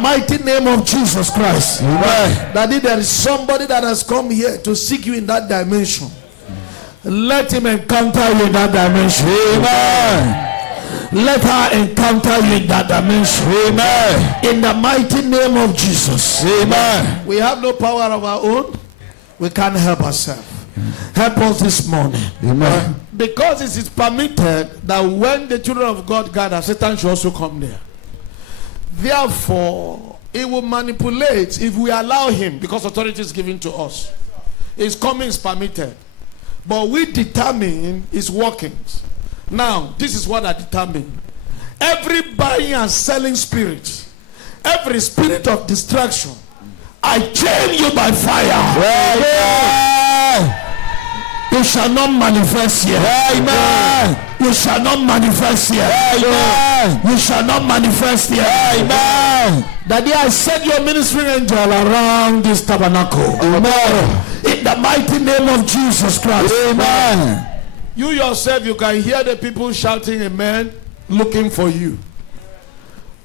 mighty name of Jesus Christ. Amen. That if there is somebody that has come here to seek you in that dimension, let him encounter you in that dimension. Amen. Let her encounter you in that dimension. Amen. In the mighty name of Jesus. Amen. We have no power of our own. We can't help ourselves. Help us this morning. Amen. Because it is permitted that when the children of God gather, Satan should also come there. Therefore, he will manipulate if we allow him, because authority is given to us. His coming is permitted. But we determine his workings. Now, this is what I determine. Every buying and selling spirit, every spirit of distraction, I chain you by fire. Amen. You shall not manifest here. Amen. You shall not manifest here. Amen. You shall not manifest here. Amen. Daddy, I send your ministering angel around this tabernacle. Amen. In the mighty name of Jesus Christ. Amen. You yourself, you can hear the people shouting amen, looking for you.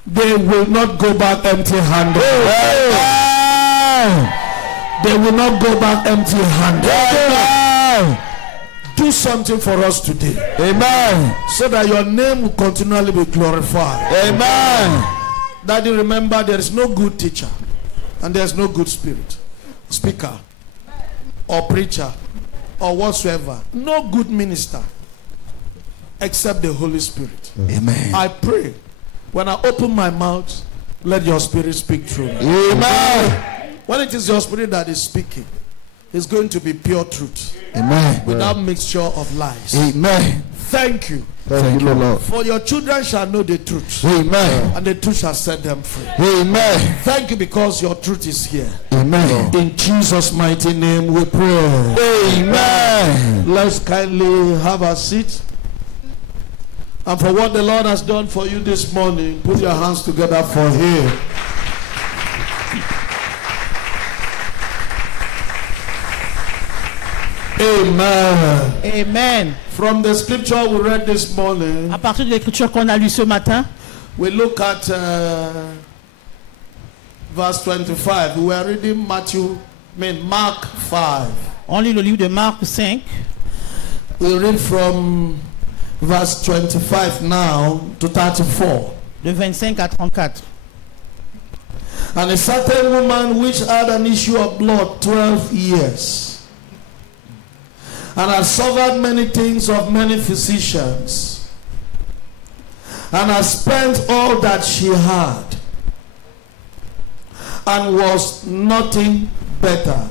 They will not go back empty-handed. Amen. They will not go back empty-handed. Amen. Do something for us today. Amen. So that your name will continually be glorified. Amen. Daddy, remember there is no good teacher and there is no good spirit, speaker or preacher or whatsoever. No good minister except the Holy Spirit. Amen. I pray when I open my mouth, let your spirit speak through me. Amen. When it is your spirit that is speaking, it's going to be pure truth. Amen. Without mixture of lies. Amen. Thank you. Thank you, Lord. For your children shall know the truth. Amen. And the truth shall set them free. Amen. Thank you because your truth is here. Amen. In Jesus' mighty name we pray. Amen. Let's kindly have a seat. And for what the Lord has done for you this morning, put your hands together for him. Amen. Amen. From the scripture we read this morning, À partir de l'écriture qu'on a lue ce matin, we look at verse 25. We were reading Mark 5. on lit le livre de Marc 5. We read from verse 25 now to 34. De 25 à 34. And a certain woman which had an issue of blood 12 years, and had suffered many things of many physicians, and had spent all that she had, and was nothing better,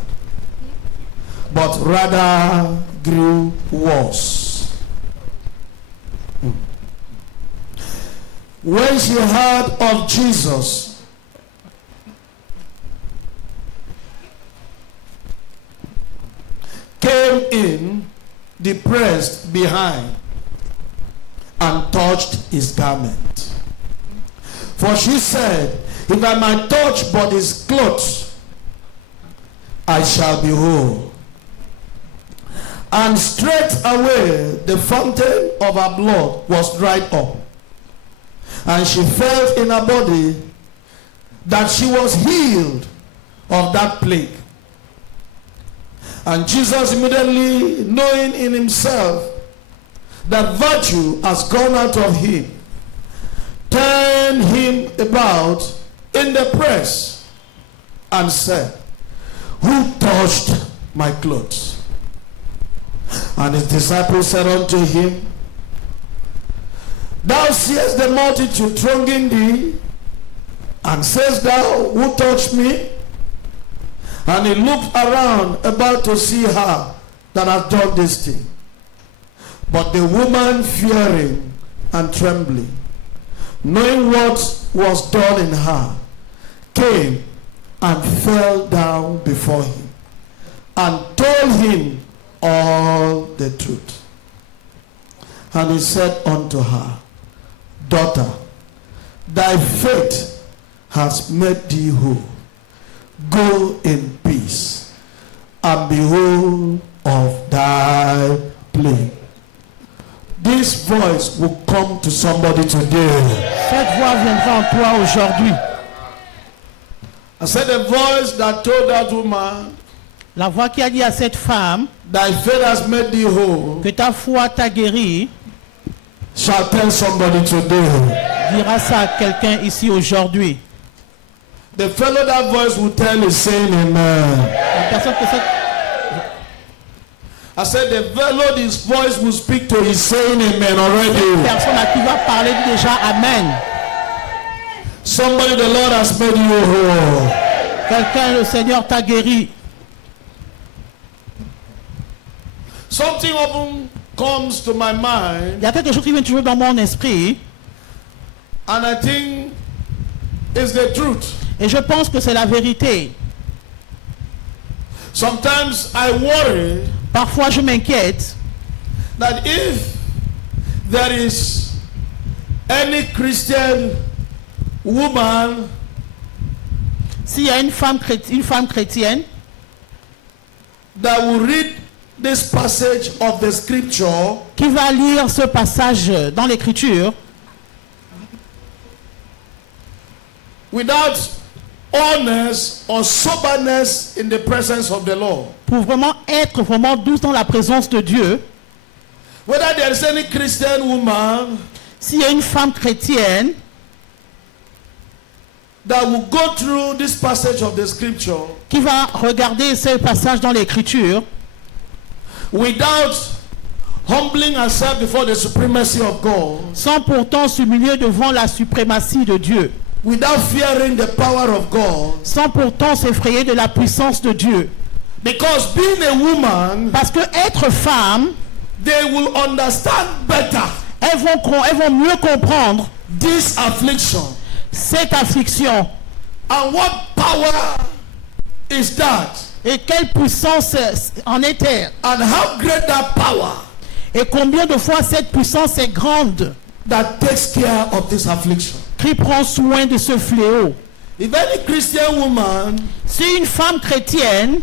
but rather grew worse. When she heard of Jesus, came in depressed behind and touched his garment. For she said, if I might touch but his clothes, I shall be whole. And straightway the fountain of her blood was dried up, and she felt in her body that she was healed of that plague. And Jesus, immediately knowing in himself that virtue has gone out of him, turned him about in the press and said, who touched my clothes? And his disciples said unto him, thou seest the multitude thronging thee, and sayest thou, who touched me? And he looked around about to see her that had done this thing. But the woman, fearing and trembling, knowing what was done in her, came and fell down before him and told him all the truth. And he said unto her, daughter, thy faith has made thee whole. Go in peace and be whole of thy plague. This voice will come to somebody today. Cette voix viendra en toi aujourd'hui. I said the voice that told that woman, La voix qui a dit à cette femme thy faith has made thee whole, que ta foi t'a guéri, shall tell somebody today. dira ça à quelqu'un ici aujourd'hui. The fellow that voice will tell is saying amen. La personne que cette I said the fellow this voice will speak to is saying amen already. personne à qui va parler dit déjà Amen. Somebody, the Lord has made you whole. Quelqu'un, le Seigneur t'a guéri. Something often comes to my mind, Il y a quelque chose qui vient toujours dans mon esprit and I think it's the truth. et je pense que c'est la vérité. Sometimes I worry Parfois je m'inquiète that if there is any Christian woman s'il y a une femme chrétienne that will read this passage of the scripture qui va lire ce passage dans l'écriture without honest or soberness in the presence of the Lord. pour vraiment être vraiment douce dans la présence de Dieu. Whether there is any Christian woman S'il y a une femme chrétienne that will go through this passage of the scripture qui va regarder ce passage dans l'écriture without humbling herself before the supremacy of God, sans pourtant s'humilier devant la suprématie de Dieu, without fearing the power of God, sans pourtant s'effrayer de la puissance de Dieu. because being a woman, Parce que être femme, they will understand better elles vont mieux comprendre this affliction cette affliction. and what power is that, Et quelle puissance en est-elle? and how great that power Et combien de fois cette puissance est grande that takes care of this affliction. qui prend soin de ce fléau. If any Christian woman Si une femme chrétienne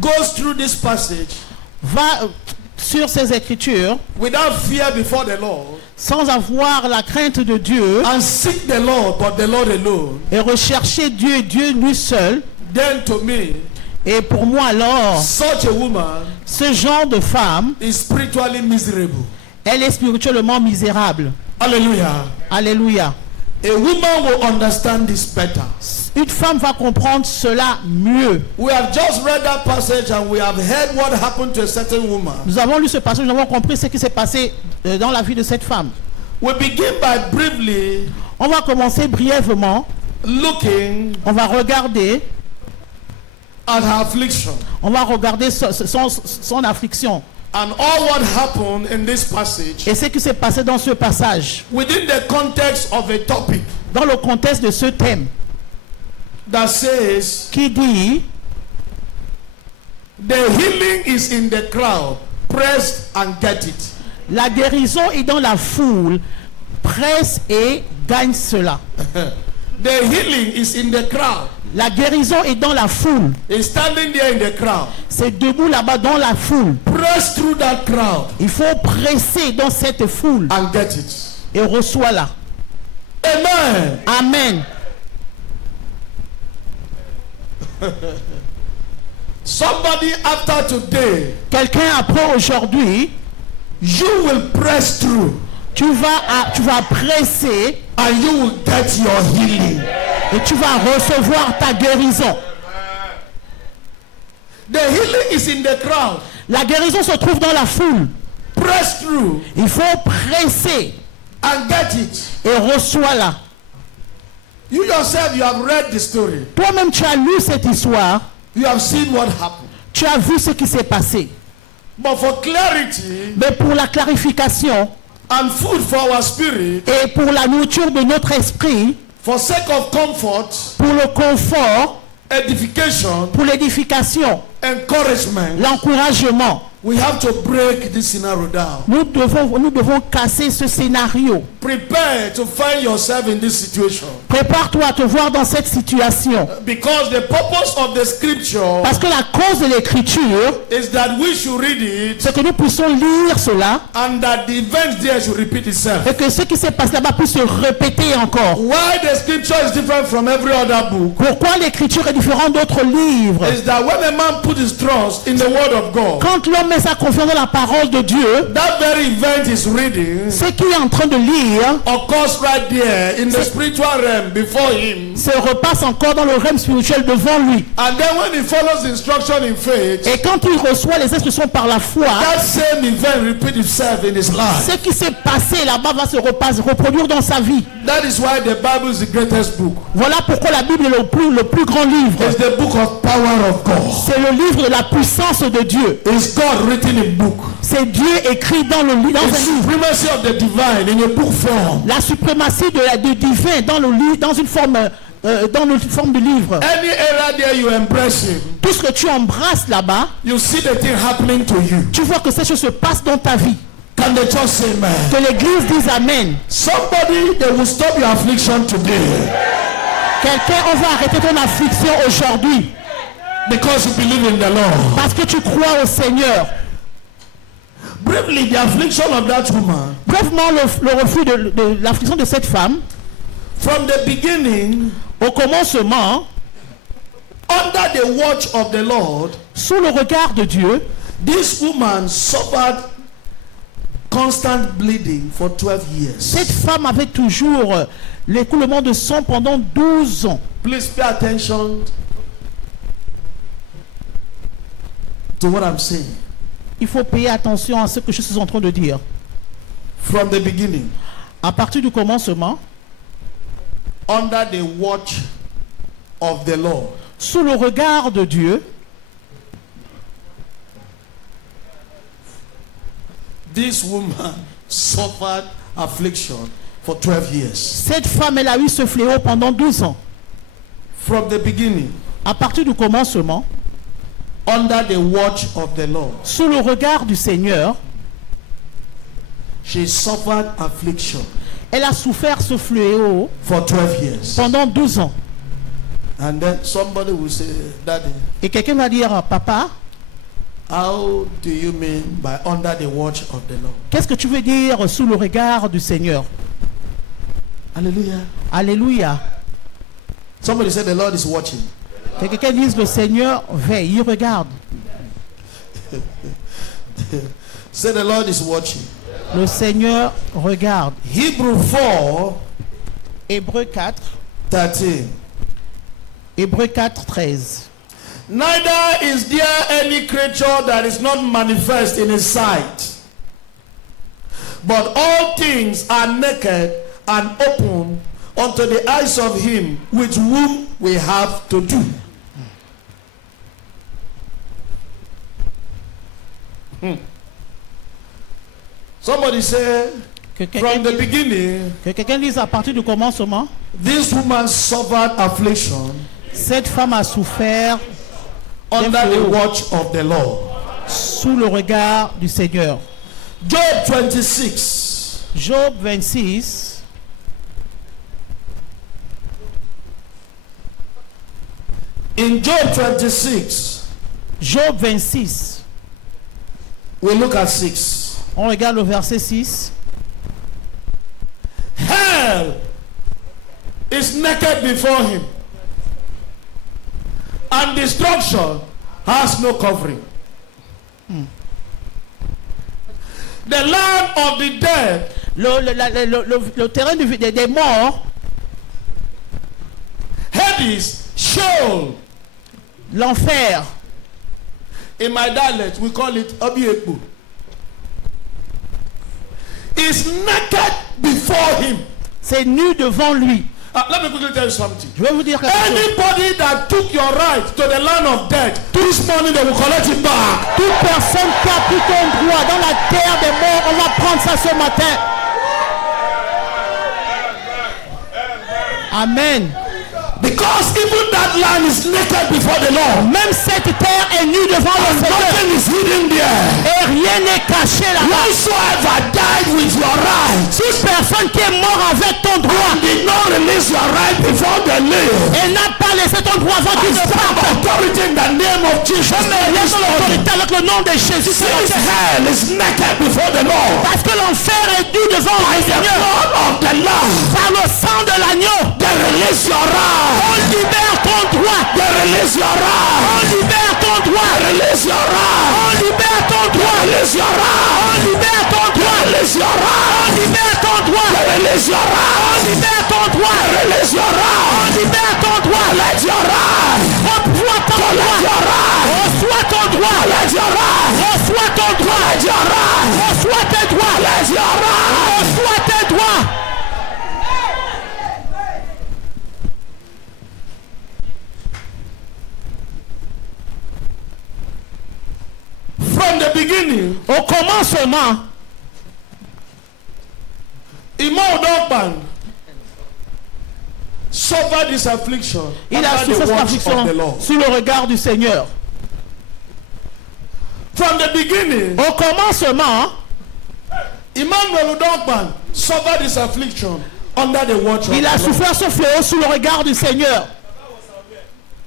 goes through this passage va sur ces écritures without fear before the Lord sans avoir la crainte de Dieu and seek the Lord, but the Lord alone, et rechercher Dieu et Dieu lui seul, then to me, et pour moi alors, such a woman ce genre de femme, is spiritually miserable. elle est spirituellement misérable. Hallelujah. Alléluia. A woman will understand this better. Une femme va comprendre cela mieux. We have just read that passage and we have heard what happened to a certain woman. Nous avons lu ce passage, nous avons compris ce qui s'est passé dans la vie de cette femme. We begin by briefly On va commencer brièvement, looking on va regarder son affliction and all what happened in this passage et ce qui s'est passé dans ce passage, within the context of a topic dans le contexte de ce thème that says qui dit the healing is in the crowd, press and get it. la guérison est dans la foule, presse et gagne cela. The healing is in the crowd. La guérison est dans la foule. It's standing there in the crowd. C'est debout là-bas dans la foule. Press through that crowd Il faut presser dans cette foule and get it. et reçois-la. Amen. Amen. Somebody after today, Quelqu'un après aujourd'hui, you will press through tu vas presser and you will get your healing. et tu vas recevoir ta guérison. The healing is in the crowd. La guérison se trouve dans la foule. Press through Il faut presser and get it. et reçois-la. You yourself, you have read the story. Toi-même, tu as lu cette histoire. You have seen what happened. Tu as vu ce qui s'est passé. But for clarity Mais pour la clarification and food for our spirit, et pour la nourriture de notre esprit, for sake of comfort, pour le confort, edification, pour l'édification, encouragement, l'encouragement, We have to break this scenario down. Nous devons casser ce scénario. Prepare to find yourself in this situation. Prépare-toi à te voir dans cette situation. Because the purpose of the scripture Parce que la cause de l'écriture, is that we should read it c'est que nous puissions lire cela and that the event there should repeat itself. et que ce qui s'est passé là-bas puisse se répéter encore. Why the scripture is different from every other book Pourquoi l'écriture est différente d'autres livres? is that when a man put his trust in the word of God, Quand l'homme met sa confiance dans la parole de Dieu, that very event is reading ce qu'il est en train de lire occurs right there in the spiritual realm before him. se repasse encore dans le règne spirituel devant lui. And then when he follows the instruction in faith, Et quand il reçoit les instructions par la foi, that same event repeats itself in his life. ce qui s'est passé là-bas va se reproduire dans sa vie. That is why the Bible is the greatest book. Voilà pourquoi la Bible est le plus grand livre. It's the book of power of God. C'est le livre de la puissance de Dieu. It's God written in book. C'est Dieu écrit dans un The livre. supremacy of the divine in a book form. La suprématie du divin dans une forme de livre. Any area there you embrace him, Tout ce que tu embrasses là-bas, you see the thing happening to you. tu vois que ces choses se passent dans ta vie. Can the church say amen? Que l'église dise Amen. Somebody, they will stop your affliction today Quelqu'un, on va arrêter ton affliction aujourd'hui because you believe in the Lord. parce que tu crois au Seigneur. Briefly, the affliction of that woman, Brefement, le refus de l'affliction de cette femme, from the beginning, au commencement, under the watch of the Lord, sous le regard de Dieu, this woman suffered constant bleeding for 12 years. cette femme avait toujours l'écoulement de sang pendant 12 ans. Please pay attention to what I'm saying. Il faut payer attention à ce que je suis en train de dire. From the beginning, À partir du commencement, under the watch of the Lord, sous le regard de Dieu, this woman suffered affliction for 12 years. cette femme, elle a eu ce fléau pendant 12 ans. From the beginning, À partir du commencement, under the watch of the Lord, sous le regard du Seigneur, she suffered affliction elle a souffert ce fléau for 12 years. pendant 12 ans. And then somebody will say, Daddy, Et quelqu'un va dire, papa, how do you mean by under the watch of the Lord? qu'est-ce que tu veux dire sous le regard du Seigneur? Hallelujah. Alléluia. Somebody said the Lord is watching. Que quelqu'un dise, le Seigneur veille, il regarde. Say the Lord is watching. Le Seigneur regarde. Hebrew 4, Hébreux 4, 13. Hébreux 4, 13. Neither is there any creature that is not manifest in his sight, but all things are naked and open unto the eyes of him with whom we have to do. Somebody say, Que from the beginning, quelqu'un dise à partir du commencement, this woman suffered affliction cette femme a souffert under the watch of the Lord. sous le regard du Seigneur. Job 26. Job 26, In Job 26, Job 26, we look at 6. on regarde le verset 6. Hell is naked before him, and destruction has no covering. The land of the dead Le terrain des morts, Hades, Sheol. l'enfer, In my dialect, we call it Obiekbu. Is naked before him. c'est nu devant lui. Let me quickly tell you something. Je vais vous dire quelque chose. Anybody that took your right to the land of death, this morning they will collect it back. Toute personne qui a pris ton droit dans la terre des morts, on va prendre ça ce matin. Amen. Because even that land is naked before the Lord. Même cette terre est nue devant le Seigneur. Nothing is hidden there. Et rien n'est caché là-bas. Whosoever died with your right Toute personne qui est morte avec ton droit did not release your right before they live. et n'a pas laissé ton droit avant qu'il ne parte. Authority in the name of Jesus. Laisse l'autorité avec le nom de Jésus. Since hell is naked before the Lord. Parce que l'enfer est nu devant le By the Seigneur. blood of the Lamb, Par le sang de l'agneau. they release your right. On libère ton droit. They release your right. On libère ton droit. Release your right. On libère ton droit. Release your right. On libère ton droit. Release your On right. libère ton droit. Release your On right. libère ton droit. Release your On right. libère ton droit. Let your right. Reçois ton Let droit. your right. Reçois ton droit. Let your right. Reçois ton droit. Let your right. Reçois tes droits. Let your right. Reçois tes droits. From the beginning, Au commencement, Imam Odogban suffered this affliction il a under souffert the cette watch affliction of the Lord. sous le regard du Seigneur. From the beginning, Au commencement, Emmanuel Odogban suffered this affliction under the watch of il a the Lord. souffert ce fléau sous le regard du Seigneur.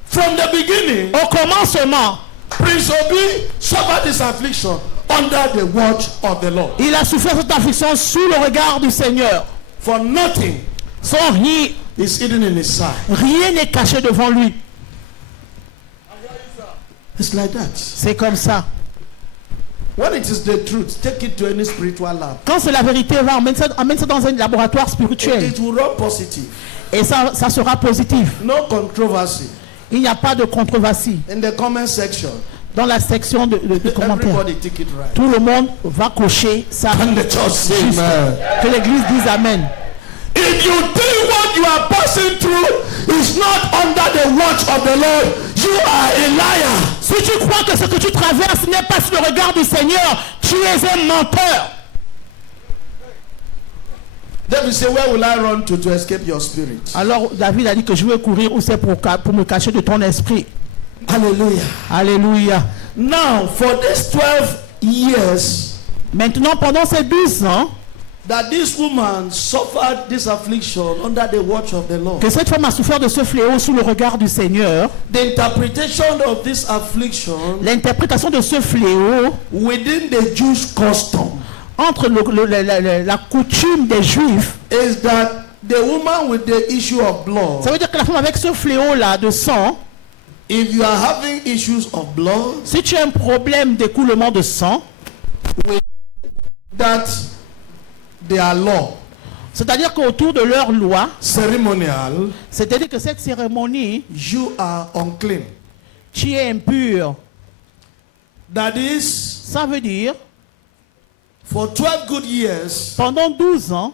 From the beginning, Au commencement, Prince Obi suffered this affliction under the watch of the Lord. il a souffert cette affliction sous le regard du Seigneur. For nothing Sans rien, is hidden in his sight. rien n'est caché devant lui. It's like that. C'est comme ça. When it is the truth, take it to any spiritual lab. Quand c'est la vérité, va emmène ça dans un laboratoire spirituel. It will run positive. Et ça sera positif. No controversy. Il n'y a pas de controversie. In the comment section, Dans la section de commentaires, everybody take it right. tout le monde va cocher ça. And the church say amen. Que l'église dise Amen. If you think what you are passing through is not under the watch of the Lord, you are a liar. Si tu crois que ce que tu traverses n'est pas sous le regard du Seigneur, tu es un menteur. David say, where will I run to escape your spirit? Alors David a dit que je vais courir où c'est pour me cacher de ton esprit. Hallelujah. Alléluia. Now, for these 12 years Maintenant, pendant ces 12 ans, that this woman suffered this affliction under the watch of the Lord, que cette femme a souffert de ce fléau sous le regard du Seigneur, the interpretation of this affliction l'interprétation de ce fléau within the Jewish custom entre la coutume des Juifs, is that the woman with the issue of blood, ça veut dire que la femme avec ce fléau-là de sang, if you are having issues of blood, si tu as un problème d'écoulement de sang, that they are law, c'est-à-dire qu'autour de leur loi, ceremonial, c'est-à-dire que cette cérémonie, you are unclean. tu es impur. That is, Ça veut dire, for 12 good years, pendant 12 ans,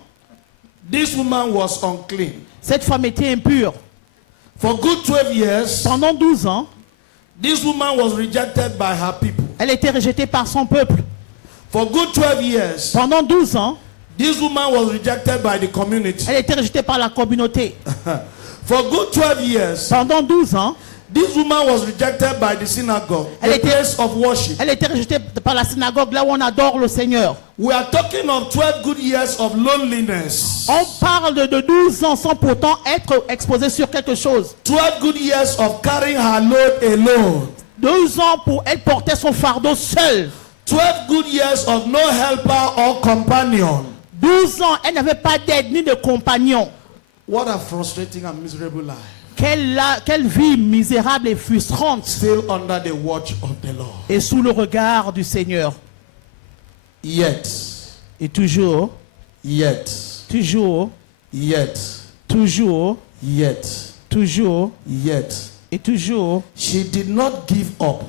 this woman was unclean. cette femme était impure. For good 12 years, Pendant 12 ans, this woman was rejected by her people. elle était rejetée par son peuple. For good 12 years, Pendant 12 ans, this woman was rejected by the community. elle était rejetée par la communauté. For good 12 years, Pendant 12 ans, this woman was rejected by the synagogue, Elle the était- place of worship. elle était rejetée par la synagogue, là où on adore le Seigneur. We are talking of 12 good years of loneliness. On parle de 12 ans sans pourtant être exposé sur quelque chose. 12 good years of carrying her load alone. 12 ans pour elle porter son fardeau seule. 12 good years of no helper or companion. 12 ans, elle n'avait pas d'aide ni de compagnon. What a frustrating and miserable life. Quelle vie misérable et frustrante. Still under the watch of the Lord. Et sous le regard du Seigneur. Yet, Et toujours, yet, toujours, yet, toujours, yet, toujours, yet, et toujours, she did not give up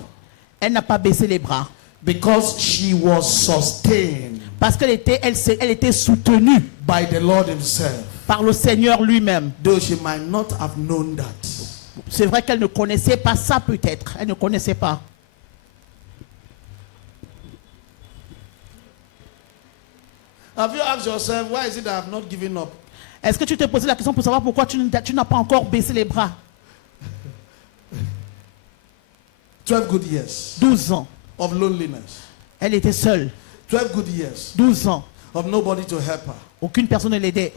elle n'a pas baissé les bras. because she was sustained Parce qu'elle était soutenue by the Lord Himself, par le Seigneur lui-même. though she might not have known that. C'est vrai qu'elle ne connaissait pas ça peut-être. Elle ne connaissait pas. Have you asked yourself, why is it that I have not given up? Est-ce que tu t'es posé la question pour savoir pourquoi tu n'as pas encore baissé les bras? 12 good years 12 ans. of loneliness. Elle était seule. 12 good years 12 ans. of nobody to help her. Aucune personne ne l'aidait.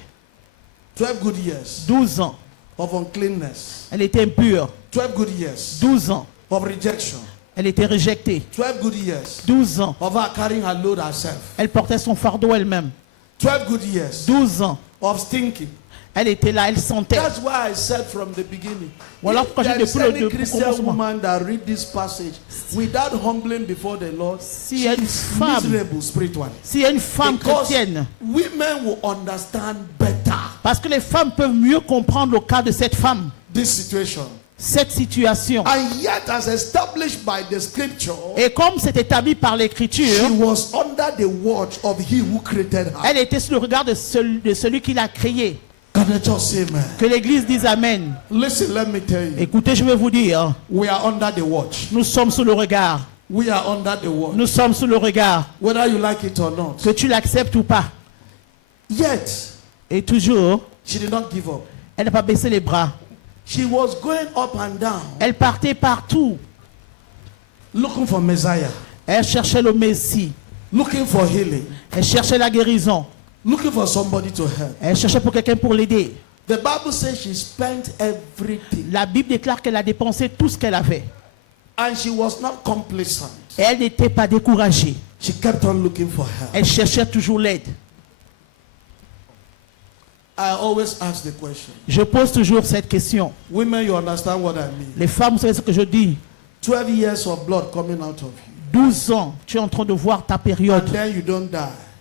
12 good years 12 ans. of uncleanness. Elle était impure. 12 good years 12 ans. of rejection. Elle était rejetée. 12 good years 12 ans. of her carrying her load herself. Elle portait son fardeau elle-même. 12 good years 12 ans. of stinking. Elle était là, elle sentait. That's why I said from the beginning. Voilà If pourquoi j'ai there dit is depuis le any Christian commencement. woman that read this passage without humbling before the Lord, Si she une is femme- miserable spiritually. S'il y a une femme Because chrétienne, women will understand better parce que les femmes peuvent mieux comprendre le cas de cette femme, this situation. cette situation. And yet, as established by the scripture, Et comme c'est établi par l'écriture, she was under the watch of he who created her. elle était sous le regard de celui qui l'a créée. Can I just say amen? Que l'église dise Amen. Listen, let me tell you. Écoutez, je vais vous dire, We are under the watch. nous sommes sous le regard. We are under the watch. Nous sommes sous le regard. Whether you like it or not. Que tu l'acceptes ou pas. Yet, Et toujours, she did not give up. elle n'a pas baissé les bras. She was going up and down, Elle partait partout. looking for Messiah, Elle cherchait le Messie. looking for healing, Elle cherchait la guérison. looking for somebody to help. Elle cherchait pour quelqu'un pour l'aider. The Bible says she spent everything La Bible déclare qu'elle a dépensé tout ce qu'elle avait. and she was not complacent. Et elle n'était pas découragée. She kept on looking for help. Elle cherchait toujours l'aide. I always ask the question. Je pose toujours cette question. Women, you understand what I mean. Les femmes, vous savez ce que je dis? 12 years of blood coming out of you. 12 ans, tu es en train de voir ta And période then you don't die.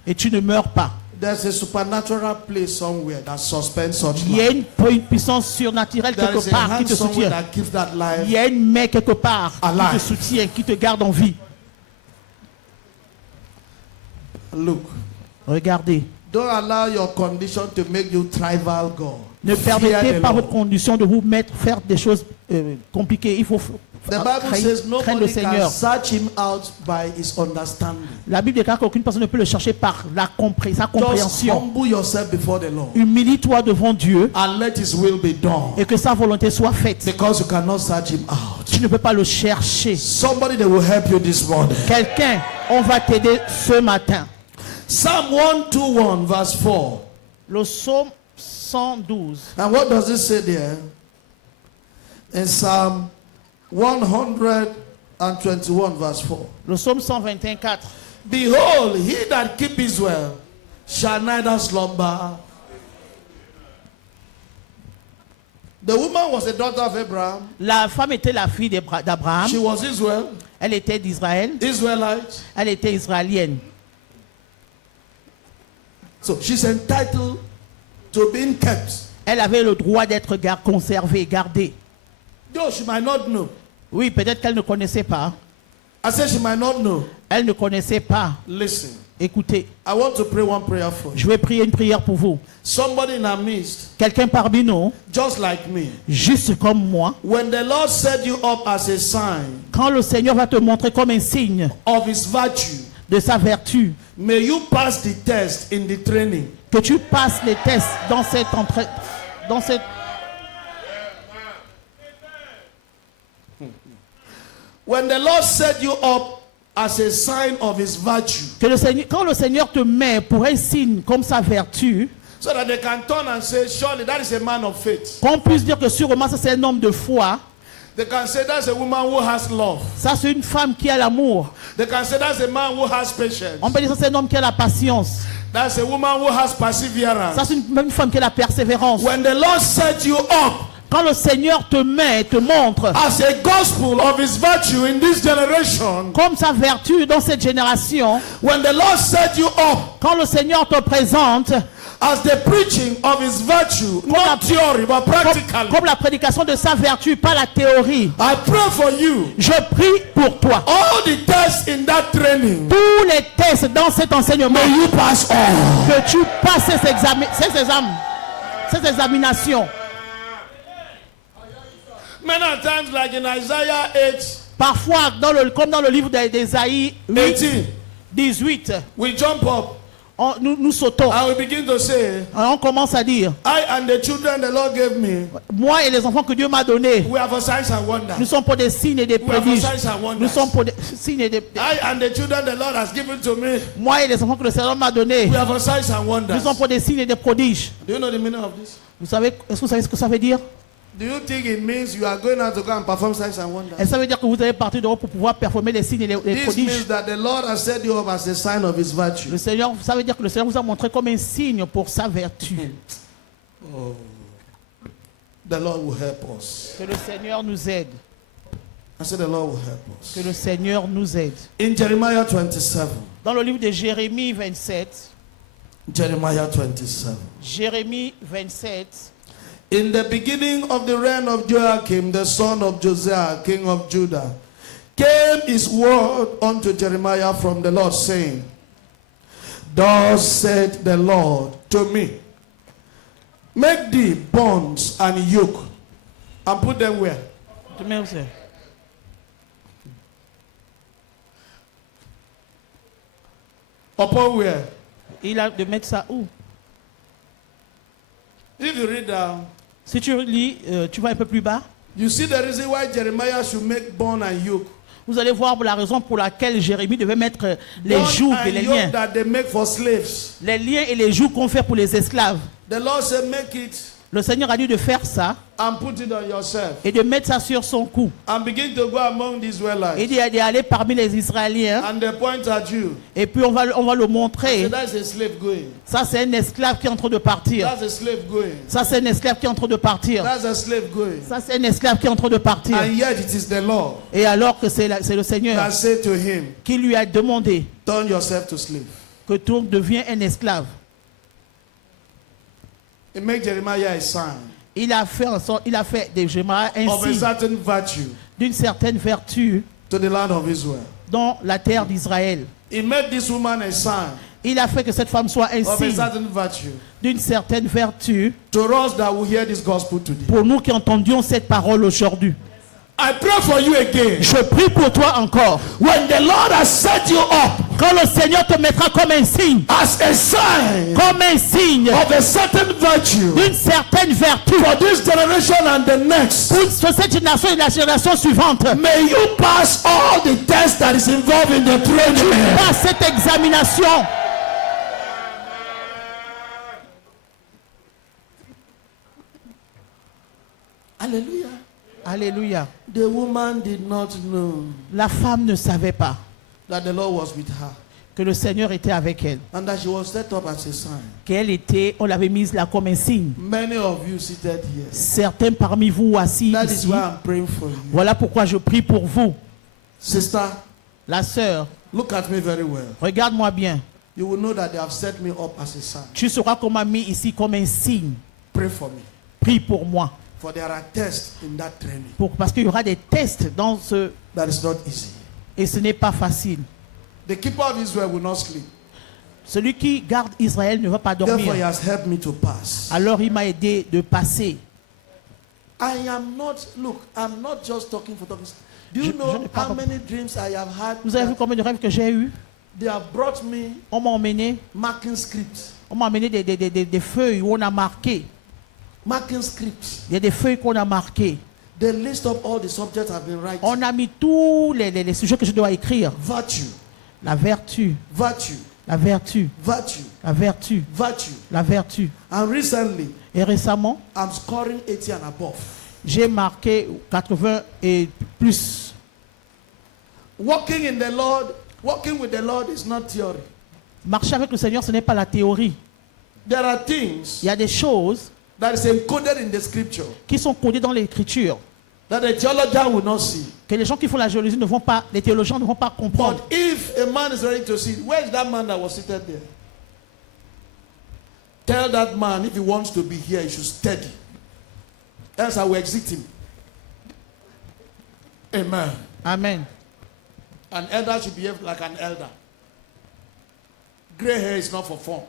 et tu ne meurs pas. There's a supernatural place somewhere that suspends such Il y a life. une puissance surnaturelle There quelque is a part qui hand te somewhere soutient. that keeps that Il life. y a une main quelque part qui Alive. te soutient, qui te garde en vie. Look, Regardez. don't allow your condition to make you tribal God. Ne Fear permettez the pas Lord. votre condition de vous mettre faire des choses compliquées. Il faut The Bible says craindre le nobody can Seigneur. search him out by his understanding. La Bible déclare qu'aucune personne ne peut le chercher par sa Just compréhension. humble yourself before the Lord Humilie-toi devant Dieu and let his will be done. et que sa volonté soit faite. Because you cannot search him out. Tu ne peux pas le chercher. Somebody that will help you this morning. Quelqu'un, on va t'aider ce matin. Psalm 121 verse 4. Le psaume 112. And what does it say there? In Psalm 121 verse 4. Le psaume 121, 4. Behold, he that keep Israel shall neither slumber. The woman was a daughter of Abraham. La femme était la fille d'Abraham. She was Israel, Elle était d'Israël. Israelite. Elle était israélienne. So she's entitled to being kept. Elle avait le droit d'être conservée, gardée. Though she might not know. Oui, peut-être qu'elle ne connaissait pas. I said she might not know. Elle ne connaissait pas. Listen, Écoutez, I want to pray one prayer for you. je vais prier une prière pour vous. Somebody in our midst, Quelqu'un parmi nous, just like me. juste comme moi, When the Lord set you up as a sign quand le Seigneur va te montrer comme un signe of his virtue, de sa vertu, may you pass the test in the training. que tu passes les tests dans cette entrée, dans cette... When the Lord set you up as a sign of his virtue, Que le Seigneur, quand le Seigneur te met pour un signe comme sa vertu, so that they can turn and say, surely that is a man of faith. qu'on puisse dire que sûrement ça c'est un homme de foi, They can say that's a woman who has love. ça c'est une femme qui a l'amour. They can say that's a man who has patience. On peut dire ça c'est un homme qui a la patience. That's a woman who has perseverance. Ça c'est une femme qui a la persévérance. When the Lord set you up Quand le Seigneur te met, te montre as a gospel of his virtue in this generation, comme sa vertu dans cette génération, when the Lord set you up quand le Seigneur te présente as the preaching of his virtue, not theory but practically, comme la prédication de sa vertu, pas la théorie, I pray for you. je prie pour toi. All the tests in that training, Tous les tests dans cet enseignement, may you pass all. que tu passes ces examinations. Many times, like in Isaiah 8, Parfois, comme dans le livre d'Ésaïe 18, 18, we jump up nous sautons. And we begin to say, On commence à dire, I and the children the Lord gave me, moi et les enfants que Dieu m'a donnés, we are for signs and wonders. nous sommes pour des signes et des We are for prodiges. signs and wonders. Nous sommes pour des signes et des... I and the children the Lord has given to me, Moi et les enfants que le Seigneur m'a donnés, we are for signs and wonders. nous sommes pour des signes et des prodiges. Do you know the meaning of this? Est-ce que vous savez ce que ça veut dire? Do you think it means you are going out to go and perform signs and wonders? Et ça veut dire que vous allez partir d'Europe pour pouvoir performer les signes et les This prodiges. means that the Lord has set you up as a sign of His virtue. Le Seigneur, ça veut dire que le Seigneur vous a montré comme un signe pour sa vertu. The Lord will help us. Que le Seigneur nous aide. I said the Lord will help us. Que le Seigneur nous aide. In Jeremiah 27. Dans le livre de Jérémie 27, Jeremiah 27. Jérémie 27, In the beginning of the reign of Joachim, the son of Josiah, king of Judah, came his word unto Jeremiah from the Lord, saying, Thus said the Lord to me, Make thee bonds and yoke, and put them where? Upon where? il a de mettre ça où? If you read down, Si tu lis, tu vas un peu plus bas, you see the reason why Jeremiah should make bond and yoke. vous allez voir la raison pour laquelle Jérémie devait mettre les Bond jougs et and les yoke liens. that they make for slaves. Les liens et les jougs qu'on fait pour les esclaves. The Lord said, make it Le Seigneur a dit de faire ça and put it on yourself. et de mettre ça sur son cou. And begin to go among the Et Israelites. d'aller parmi les Israéliens. And they point at you. Et puis on va le montrer. So that's a slave going. Ça c'est un esclave qui est en train de partir. That's a slave going. Ça c'est un esclave qui est en train de partir. That's a slave going. Ça c'est un esclave qui est en train de partir. And yet it is the Lord Et alors que c'est le Seigneur that said to him, qui lui a demandé turn yourself to slave. que tu deviens un esclave. It made Jeremiah a sign Il a fait de Jérémie un of a signe certain virtue d'une certaine vertu to the land of Israel. dans la terre d'Israël. He made this woman a sign Il a fait que cette femme soit un of a signe certain virtue d'une certaine vertu to us that will hear this gospel today. pour nous qui entendions cette parole aujourd'hui. I pray for you again. Je prie pour toi encore. When the Lord has set you up Quand le Seigneur te mettra comme un signe, as a sign comme un signe of a certain virtue d'une certaine vertu for this generation and the next, pour cette génération et la génération suivante, may you pass all the tests that is involved in the training. pas cette examination. Hallelujah. Alléluia. The woman did not know La femme ne savait pas that the Lord was with her que le Seigneur était avec elle, and that she was set up as a sign. on l'avait mise là comme un signe. Many of you seated here. Certains parmi vous assis That is ici, why I'm praying for you. voilà pourquoi je prie pour vous. Sister, La sœur, look at me very well. regarde-moi bien. You will know that they have set me up as a sign. Tu sauras qu'on m'a mis ici comme un signe. Pray for me. Prie pour moi. For there are tests in that training. Parce qu'il y aura des tests dans ce... That is not easy. Et ce n'est pas facile. The keeper of Israel will not sleep. Celui qui garde Israël ne va pas Therefore, he dormir. has helped me to pass. Alors il m'a aidé de passer. I am not, look, I'm not just talking for talking. Do you Je know n'ai pas how compris. many dreams I have had? Vous avez vu that combien de rêves que j'ai eu? They have brought me On m'a emmené, marking scripts. des feuilles où on a marqué. Marking scripts. Il y a des feuilles qu'on a marquées. The list of all the subjects I've been writing. On a mis tous les sujets que je dois écrire. Virtue, La vertu, virtue, la vertu, virtue, la vertu, virtue. la vertu. And recently, Et récemment, I'm scoring 80 and above. j'ai marqué 80 et plus. Walking in the Lord, walking with the Lord is not theory. Marcher avec le Seigneur, ce n'est pas la théorie. There are things Il y a des choses that is encoded in the scripture qui sont codées dans l'écriture, that a theologian will not see. que les gens qui font la géologie ne vont pas, les théologiens ne vont pas comprendre. But if a man is ready to see, where is that man that was seated there? Tell that man if he wants to be here, he should study. Else I will exit him. Amen. Amen. An elder should behave like an elder. Gray hair is not for fun.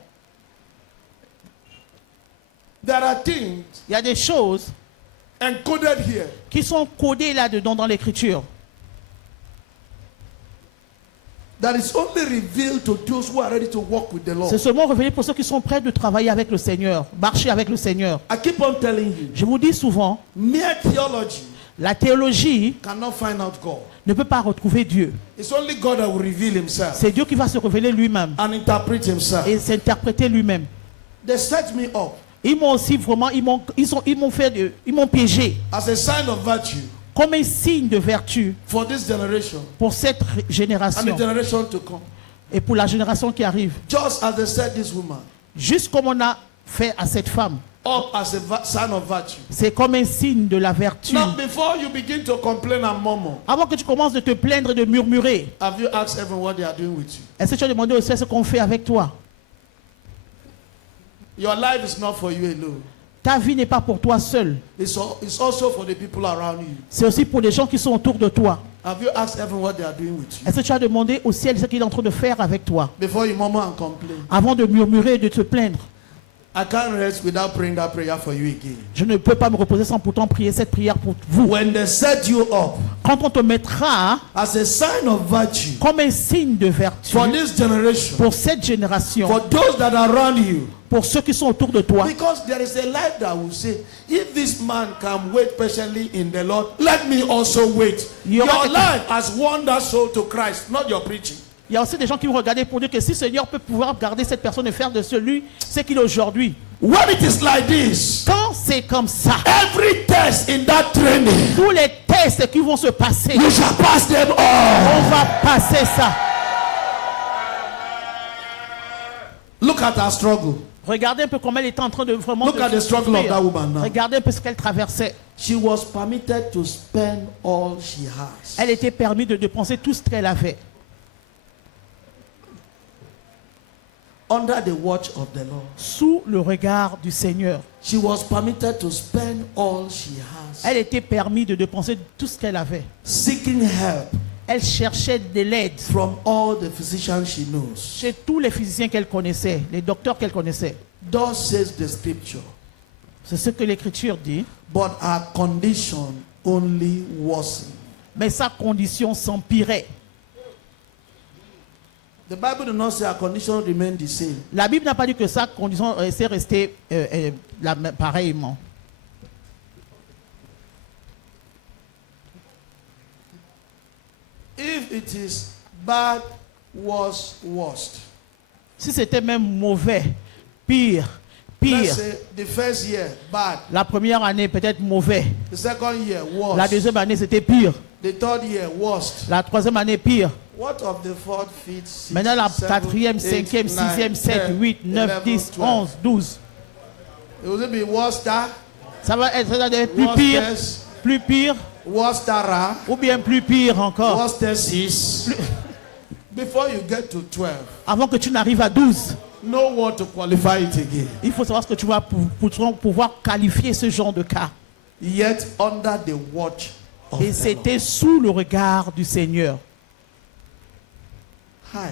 There are things Il y a des choses encoded here qui sont codées là-dedans dans l'écriture. that is only revealed to those who are ready to walk with the Lord. C'est seulement révélé pour ceux qui sont prêts de travailler avec le Seigneur, marcher avec le Seigneur. I keep on telling you, Je vous dis souvent, mere theology la théologie cannot find out God. ne peut pas retrouver Dieu. It's only God that will reveal himself C'est Dieu qui va se révéler lui-même and interpret himself. et s'interpréter lui-même. They set me up Ils m'ont aussi vraiment, ils m'ont piégé as a sign of virtue comme un signe de vertu for this generation pour cette and génération the generation to come. et pour la génération qui arrive. Just as they set this woman Juste comme on a fait à cette femme. up as a sign of virtue. C'est comme un signe de la vertu. Now, before you begin to complain and murmur, Avant que tu commences de te plaindre et de murmurer, have you asked everyone what they are doing with you? est-ce que tu as demandé aussi ce qu'on fait avec toi? Your life is not for you alone. Ta vie n'est pas pour toi seul. It's also for the people around you. C'est aussi pour les gens qui sont autour de toi. Have you asked everyone what they are doing with you? Est-ce que tu as demandé au ciel ce qu'il est en train de faire avec toi? Before you murmur and complain. Avant de murmurer et de te plaindre. I can't rest without praying that prayer for you again. Je ne peux pas me reposer sans pourtant prier cette prière pour vous. When they set you up Quand on te mettra as a sign of virtue comme un signe de vertu for this generation, pour cette génération, for those that are around you, pour ceux qui sont autour de toi, because there is a life that will say, if this man can wait patiently in the Lord, let me also wait. Il y Your aura life has won that soul to Christ, not your preaching. il y a aussi des gens qui vont regarder pour dire que si le Seigneur peut pouvoir garder cette personne et faire de celui ce qu'il est aujourd'hui. When it is like this, Quand c'est comme ça, every test in that training, tous les tests qui vont se passer, you shall pass them all. on va passer ça. Look at her struggle. Regardez un peu comment elle était en train de vraiment Look de at the struggle of souffrir. that woman now. Regardez un peu ce qu'elle traversait. She was permitted to spend all she has. Elle était permis de dépenser tout ce qu'elle avait. Under the watch of the Lord. Sous le regard du Seigneur. She was permitted to spend all she has. Elle était permis de dépenser tout ce qu'elle avait. Seeking help Elle cherchait de l'aide from all the physicians she knows. chez tous les physiciens qu'elle connaissait, les docteurs qu'elle connaissait. Thus says the scripture. C'est ce que l'Écriture dit. But her condition only worsened. Mais sa condition s'empirait. The Bible does not say her condition remained the same. La Bible n'a pas dit que sa condition s'est restée pareillement. If it is bad, worse, worst. Si c'était même mauvais, pire, Let's pire. say the first year, bad. La première année, peut-être mauvais. The second year, worse. La deuxième année, c'était pire. The third year, worst. La troisième année, pire. What of the fourth, fifth, sixth, Maintenant, la seventh, quatrième, eighth, cinquième, ninth, sixième, 7, 10, 8, 9, 11, 10, 12. 11, 12. Will it be worse that? Ça va être plus pire, Worse, plus pire, worse that, ou bien plus pire encore. worse than 6. Before you get to 12, Avant que tu n'arrives à 12, know what to qualify it again. il faut savoir ce que tu vas pour pouvoir qualifier ce genre de cas. Yet under the watch of Et the c'était sous le regard du Seigneur. Lord. Hi.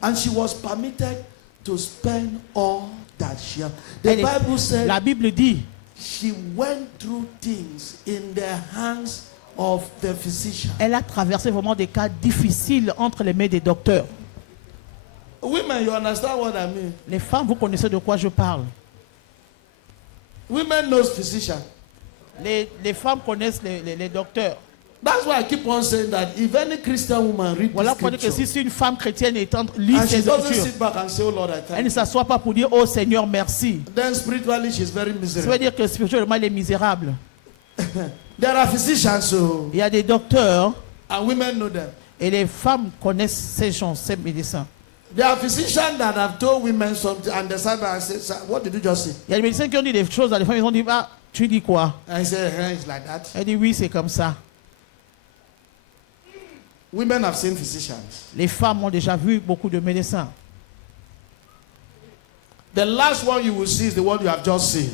And she was permitted to spend all that she had. The Elle est- Bible said La Bible dit, she went through things in the hands of the physician. elle a traversé vraiment des cas difficiles entre les mains des docteurs. Women, you understand what I mean? Les femmes, vous connaissez de quoi je parle. Women knows physician. Les femmes connaissent les docteurs. That's why I keep on saying that if any Christian woman read Voilà this pourquoi que scripture si une femme chrétienne lit and she ces doesn't écritures, sit back and say, oh Lord, I elle thank ne you, s'assoit pas pour dire, oh Seigneur, merci. then spiritually she's very Ça veut miserable. dire que spirituellement, elle est misérable. There are physicians, so, Il y a des docteurs and women know them. et les femmes connaissent ces gens, ces médecins. There are physicians that have told women something and they sat back and said, "Sir, what did you just say?" Il y a des médecins qui ont dit des choses à des femmes, ils ont dit, ah, tu dis quoi? And he said, it's like that. Elle dit, oui, c'est comme ça. Women have seen physicians. Les femmes ont déjà vu beaucoup de médecins. The last one you will see is the one you have just seen.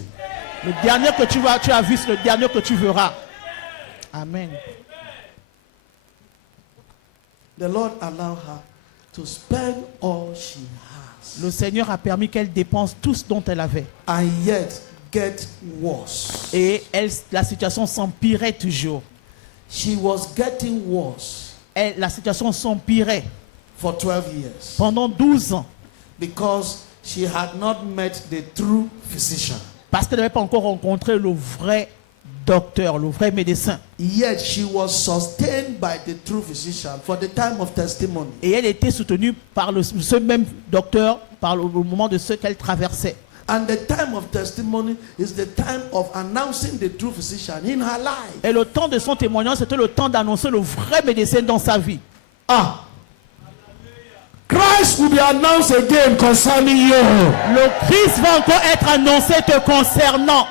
Le dernier que tu as vu, c'est le dernier que tu verras. Amen. The Lord allowed her to spend all she has Le Seigneur a permis qu'elle dépense tout ce dont elle avait. and yet get worse. Et la situation s'empirait toujours. She was getting worse la situation s'empirait for 12 years pendant 12 ans because she had not met the true physician. parce qu'elle n'avait pas encore rencontré le vrai docteur, le vrai médecin. Yet she was sustained by the true physician for the time of testimony. Et elle était soutenue par ce même docteur au moment de ce qu'elle traversait. And the time of testimony is the time of announcing the true physician in her life. Et le temps de son témoignage, c'était le temps d'annoncer le vrai médecin dans sa vie. Ah. Christ will be announced again concerning you. Le Christ va encore être annoncé te concernant.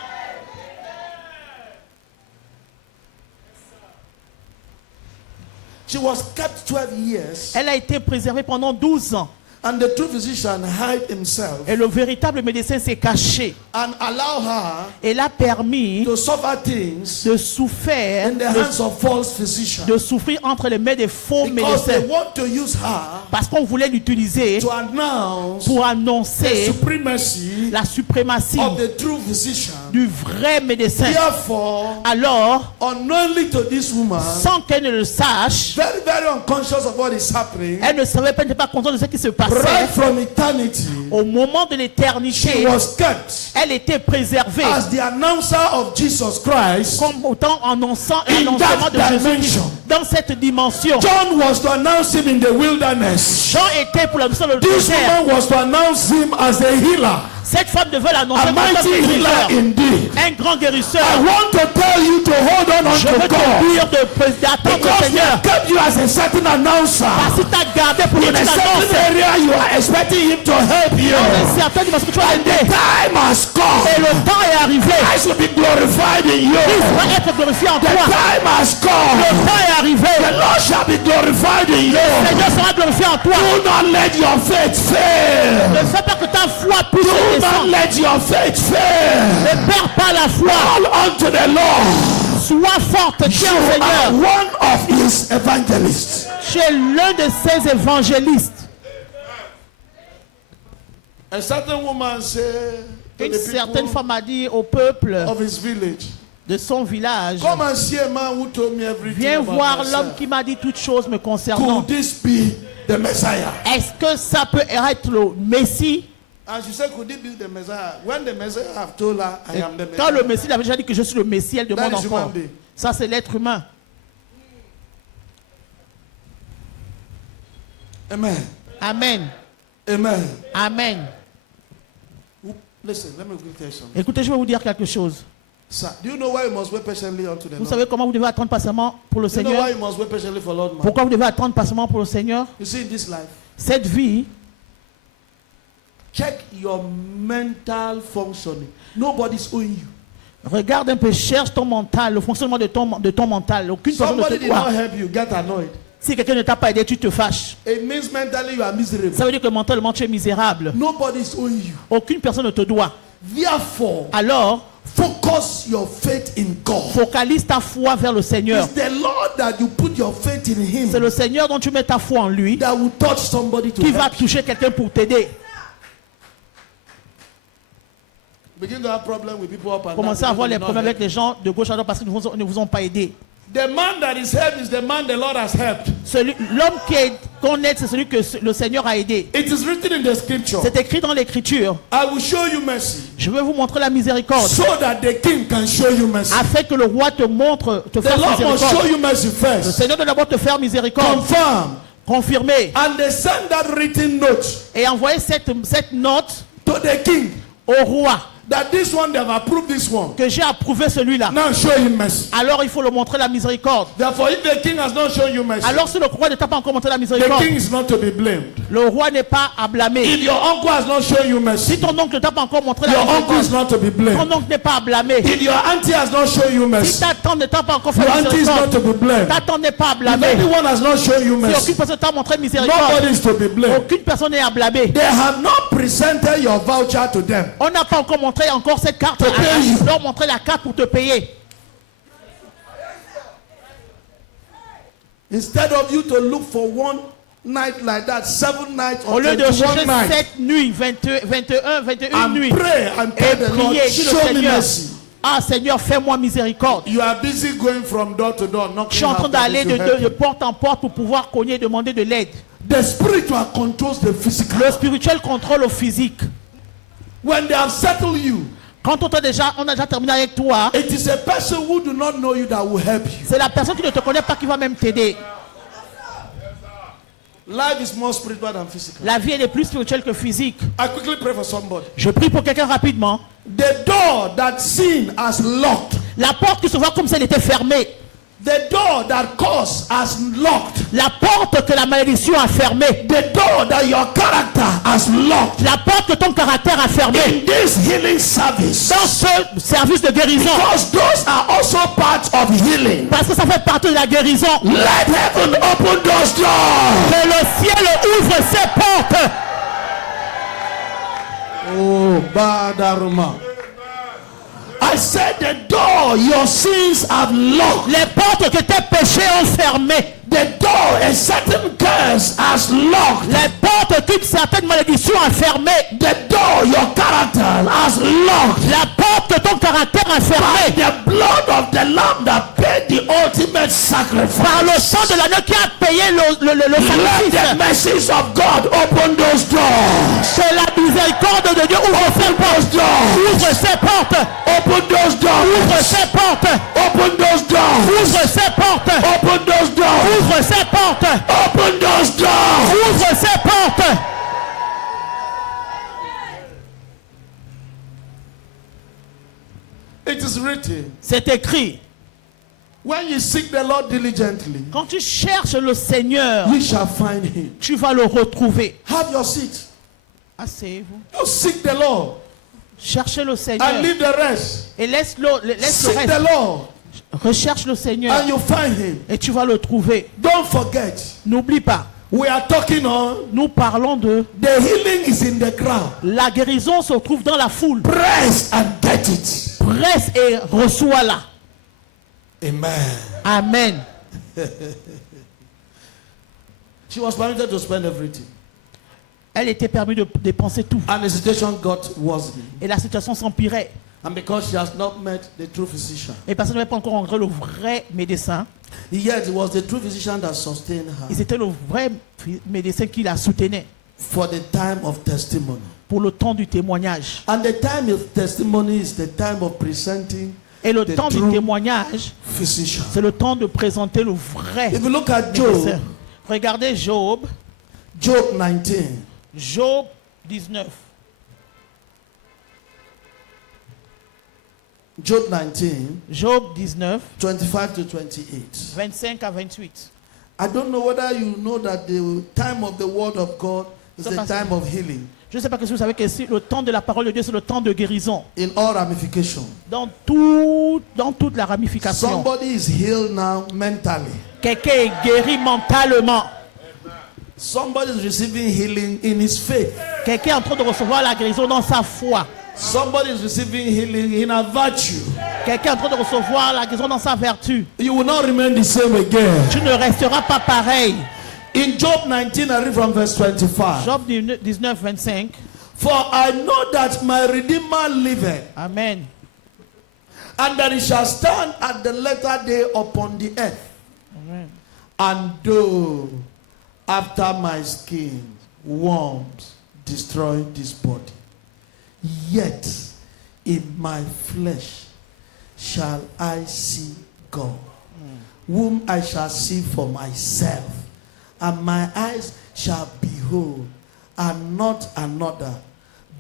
She was kept 12 years. Elle a été préservée pendant 12 ans. And the true physician hid himself Et le véritable médecin s'est caché. and allowed her Et l'a permis to suffer things de souffrir, in the hands of false physicians. de souffrir entre les mains des faux Because they médecins. want to use her Parce qu'on voulait l'utiliser to announce pour the annoncer supremacy la suprématie of the true physician. du vrai médecin. Therefore, Alors, unknowingly to this woman, sans qu'elle ne le sache, very, very unconscious of what is happening, elle ne savait pas, n'était pas consciente de ce qui se passait. right from eternity, Au moment de she l'éternité, was kept elle était préservée as the announcer of Jesus Christ. comme autant annonçant In l'annoncement that de Jésus dimension. dans cette dimension. John was to announce him in the wilderness. Jean était pour l'annoncer dans le This désert. woman was to announce him as a healer, Cette femme devait l'annoncer a comme un mighty healer guérisseur, indeed. un grand guérisseur. I want to tell you to hold on Je unto veux te God, dire d'attendre le because he Seigneur. has kept you as a certain announcer. Parce que tu as gardé pour In une a certain annonce. area, you are expecting him to help you. Dans un certain dimension que tu vas And the l'aider. time has Et come. le temps est arrivé. Christ will be glorified in you. Christ va être glorifié en The toi. time has Le come. temps est arrivé. The Lord shall be glorified in you. Le Seigneur sera glorifié en toi. Do not let your faith fail. Ne fais pas que ta foi puisse Do not descendre. let your faith fail. Ne perds pas la foi. Call unto the Lord. Sois forte, You tiens au are Seigneur. one of his evangelists. Tu es l'un de ses évangélistes. A certain woman said to Une the certaine people femme a dit au peuple of his village, de son village, come and see a man who told me everything viens about voir l'homme myself. qui m'a dit toutes choses me concernant. Could this be the Messiah? Est-ce que ça peut être le Messie? And she said, could it be the Messiah? When the Messiah have told her, I am the Quand le Messiah. Messie avait déjà dit que je suis le Messie, elle demande That is encore. human being. Ça, c'est l'être humain. Amen. Amen. Amen. Amen. Listen, let me tell you something. Écoutez, je vais vous dire quelque chose. Sir, do you know why you must wait patiently unto the Vous Lord? savez comment vous devez attendre patiemment pour le Do you know Seigneur? why you must wait patiently for Lord man? Pourquoi vous devez attendre patiemment pour le Seigneur? You see, in this life, Cette vie, check your mental functioning. Nobody's owing you. regarde un peu, cherche ton mental, le fonctionnement de ton mental. Aucune personne ne Somebody te did not doit. help you, get annoyed. Si quelqu'un ne t'a pas aidé, tu te fâches. It means mentally you are miserable. Ça veut dire que mentalement, tu es misérable. Nobody's owing you. Aucune personne ne te doit. Therefore, Alors, focus your faith in God. focalise ta foi vers le Seigneur. It's the Lord that you put your faith in Him C'est le Seigneur dont tu mets ta foi en lui that will touch somebody to qui va help. toucher quelqu'un pour t'aider. Begin to have problem with people up and down Commencez à because avoir they les did not problèmes help. avec les gens de gauche à droite parce qu'ils ne vous ont pas aidé. The man that is helped is the man the Lord has helped. L'homme qu'on aide, c'est celui que le Seigneur a aidé. It is written in the scripture. C'est écrit dans l'Écriture. I will show you mercy Je vais vous montrer la miséricorde so that the king can show you mercy. afin que le roi te montre, te The fasse Lord must show miséricorde. you mercy Le first. Seigneur doit d'abord te faire miséricorde. Confirm. Confirmer. And they send that written note Et envoyer cette note to the king au roi. that this one, they have approved this one. Que j'ai approuvé celui-là. Now show him mercy. Alors il faut le montrer la miséricorde. Therefore, if the king has not shown you mercy, Alors si le roi ne t'a pas encore montré la the miséricorde, king is not to be blamed. le roi n'est pas à blâmer. If your uncle has not shown you Si mercy, ton oncle ne t'a pas encore montré la your uncle is miséricorde, not to be blamed. ton oncle n'est pas à blâmer. If your auntie has not shown you Si mercy, ta tante ne t'a pas encore fait your auntie is not miséricorde, to be blamed. ta tante n'est pas à If blâmer. anyone has not shown you Si mercy, aucune personne t'a montré miséricorde, nobody is to be blamed. aucune personne n'est à blâmer. They have not presented your voucher to them. On n'a pas encore montré encore cette carte. To pay you. On doit montrer la carte pour te payer. Instead of you to look for one night like that, 7 nights Au or lieu de 21 chercher nights, 7 nuits, 21 and nuits, pray and tell et the Lord, prier, dis le show me Seigneur, mercy. Ah Seigneur, fais-moi miséricorde. You are busy going from door to door, Je knocking suis en train at d'aller doors to de help. porte en porte pour pouvoir cogner et demander de l'aide. The spiritual controls the physical. Le spirituel contrôle au physique. When they have settled you, Quand on a déjà terminé avec toi, it is a person who do not know you that will help you. c'est la personne qui ne te connaît pas qui va même t'aider. Life is more spiritual than physical. La vie elle est plus spirituelle que physique. I quickly pray for somebody. Je prie pour quelqu'un rapidement. The door that sin has locked, La porte qui se voit comme si elle était fermée. the door that curse has locked, La porte que la malédiction a fermée. the door that your character has locked. La porte que ton caractère a fermée. In this healing service, Dans ce service de guérison. because those are also part of healing. Parce que ça fait partie de la guérison. Let heaven open those doors. Que le ciel ouvre ses portes. Oh, Badaruma. I said the door your sins have locked. Les portes que tes péchés ont fermées. The door a certain curse has locked. Les portes qu'une certaine malédiction a fermées. The door your character has locked. La porte que ton caractère a By fermée. the blood of the Lamb that paid the ultimate sacrifice. Par le sang de l'agneau qui a payé le Let the sacrifice. mercies of God open those doors. Que la miséricorde de Dieu ouvre ses portes. Ouvre ses portes. Open those doors. Ouvre ses portes. Open those doors. Ouvre ses portes. Open those doors. Ouvre ses portes. Open those doors. Ouvre ses portes. It is written. C'est écrit. When you seek the Lord diligently, Quand tu cherches le Seigneur, you shall find him. tu vas le retrouver. Have your seat. Asseyez-vous. You seek the Lord Cherchez le and Seigneur. leave the rest. Et laisse le Seek the reste. Lord Recherche le Seigneur. and you find him. Et tu vas le trouver. Don't forget, N'oublie pas. we are talking on Nous parlons de the healing is in the crowd. la guérison se trouve dans la foule. Press and get it. Presse et reçois-la. Amen. Amen. She was permitted to spend everything. Elle était permis de dépenser tout. And the situation got worse. Et la situation s'empirait. And because she has not met the true physician. Et personne n'avait pas encore rencontré le vrai médecin. Yet it was the true physician that sustained Et her c'était le vrai médecin qui la soutenait for the time of testimony. pour le temps du témoignage. And the time of testimony is the time of presenting Et le the temps du true témoignage, physician. c'est le temps de présenter le vrai If you look at médecin. Job, Regardez Job, Job 19, Job 19. Job 19, Job 19, 25 to 28. 25 à 28. I don't know whether you know that the time of the word of God is the time of healing Je ne sais pas si vous savez que le temps de la parole de Dieu, c'est le temps de guérison. in all ramifications. Dans toute la ramification. Somebody is healed now mentally. Quelqu'un est guéri mentalement. Somebody is receiving healing in his faith. Quelqu'un est en train de recevoir la guérison dans sa foi. Somebody is receiving healing in a virtue. Quelqu'un est en train de recevoir la guérison dans sa vertu. You will not remain the same again. Tu ne resteras pas pareil. In Job 19, I read from verse 25. Job 19, 25. For I know that my Redeemer liveth, Amen. and that he shall stand at the latter day upon the earth. Amen. And though after my skin worms destroy this body, yet in my flesh shall I see God, whom I shall see for myself, and my eyes shall behold, and not another,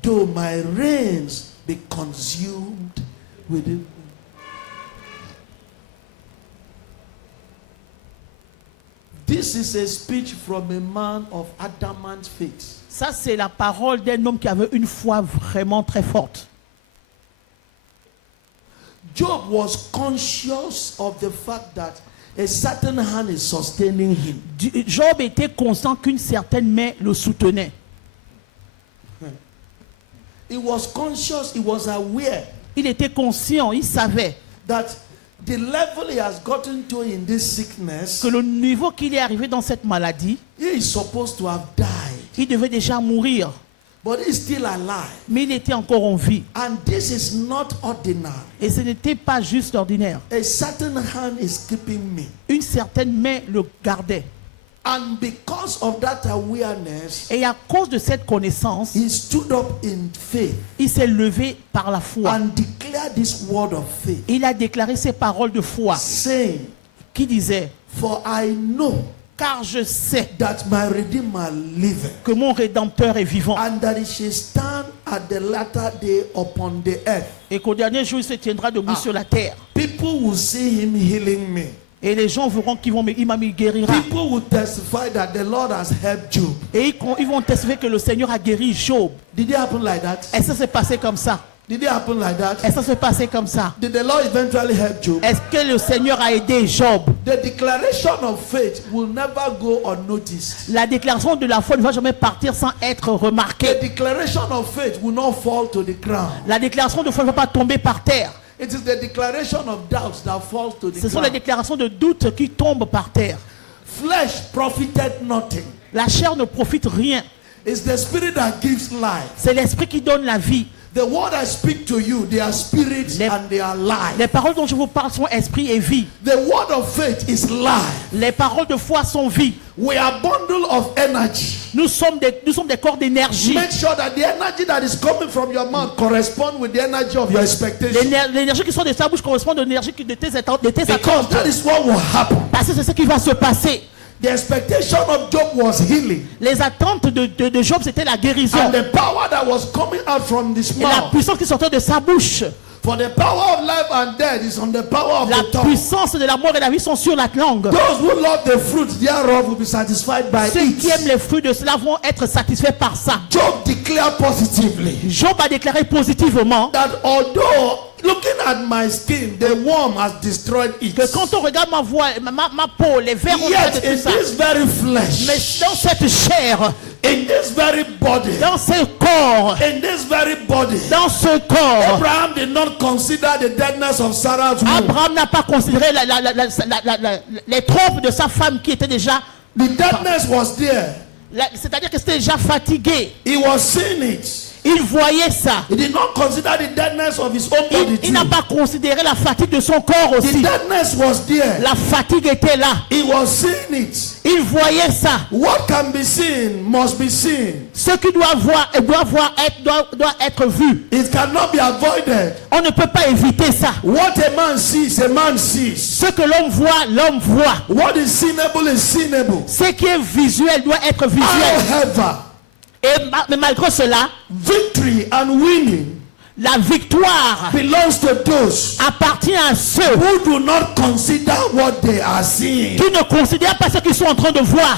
though my reins be consumed within me. This is a speech from a man of adamant faith. Ça, c'est la parole d'un homme qui avait une foi vraiment très forte. Job was conscious of the fact that a certain hand is sustaining him. Job était conscient qu'une certaine main le soutenait. He was conscious, he was aware Il était conscient, il savait that the level he has gotten to in this sickness, que le niveau qu'il est arrivé dans cette maladie, he is supposed to have died. il devait déjà mourir. but he's still alive. Mais il était encore en vie. And this is not ordinary. Et ce n'était pas juste ordinaire. A certain hand is keeping me. Une certaine main le gardait. And because of that awareness, Et à cause de cette connaissance, he stood up in faith il s'est levé par la foi. and declared this word of faith, Il a déclaré ces paroles de foi saying, qui disaient, for I know car je sais that my Redeemer liveth, que mon Rédempteur est vivant and that he shall stand at the latter day upon the earth. et qu'au dernier jour il se tiendra debout sur la terre. People will see him healing me. Et les gens verront qu'il me guérira. People will testify that the Lord has helped Job. Et ils vont testifier que le Seigneur a guéri Job. Did it happen like that? Est-ce que ça s'est passé comme ça? Did it happen like that? Est-ce que ça s'est passé comme ça? Did the Lord eventually help Job? Est-ce que le Seigneur a aidé Job? The declaration of faith will never go unnoticed. La déclaration de la foi ne va jamais partir sans être The remarquée. declaration of faith will not fall to the ground. La déclaration de foi ne va pas tomber par terre. It is the declaration of doubts that falls to the Ce sont les ground. déclarations de doute qui tombent par terre. Flesh profited nothing. La chair ne profite rien. It's the spirit that gives life. C'est l'esprit qui donne la vie. The word I speak to you, they are spirits Les- and they are life. Les paroles dont je vous parle sont esprit et vie. The word of faith is life. Les paroles de foi sont vie. We are bundle of energy. Nous sommes des corps d'énergie. Make sure that the energy that is coming from your mouth correspond with the energy of your expectation. L'énergie qui sort de sa bouche correspond à l'énergie de tes attentes. Because that is what will happen. Parce que c'est ce qui va se passer. The expectation of Job was healing. Les attentes de Job, c'était la guérison. And the power that was coming out from this Et la mouth. puissance qui sortait de sa bouche. For the power of life and death is on the power of La the tongue. puissance de la mort et la vie sont sur la langue. Those who love the fruit thereof will be satisfied by Ceux qui aiment it. les fruits de cela vont être satisfaits par ça. Job declared positively Job a déclaré positivement that although looking at my skin, the worm has destroyed it. que quand on regarde ma voix, ma peau, les vers ont fait Yet de in tout ça. this very Mais flesh, dans cette chair, in this very body, dans ce corps, in this very body, dans ce corps, Abraham did not consider the deadness of Sarah's womb. Abraham n'a pas considéré les trompes de sa femme qui était déjà, The deadness was there. c'est-à-dire que c'était déjà fatigué. He was seeing it. Il voyait ça. He did not consider the deadness of his own body Il n'a too. pas considéré la fatigue de son corps The aussi. deadness was there. La fatigue était là. He was seeing it. Il voyait ça. What can be seen must be seen. Ce qui doit être vu. It cannot be avoided. On ne peut pas éviter ça. What a man sees. Ce que l'homme voit. What is seeable is seeable. Ce qui est visuel doit être visuel. However, Mais malgré cela, victory and winning la victoire belongs to those appartient à ceux who do not consider what they are seeing. qui ne considèrent pas ce qu'ils sont en train de voir.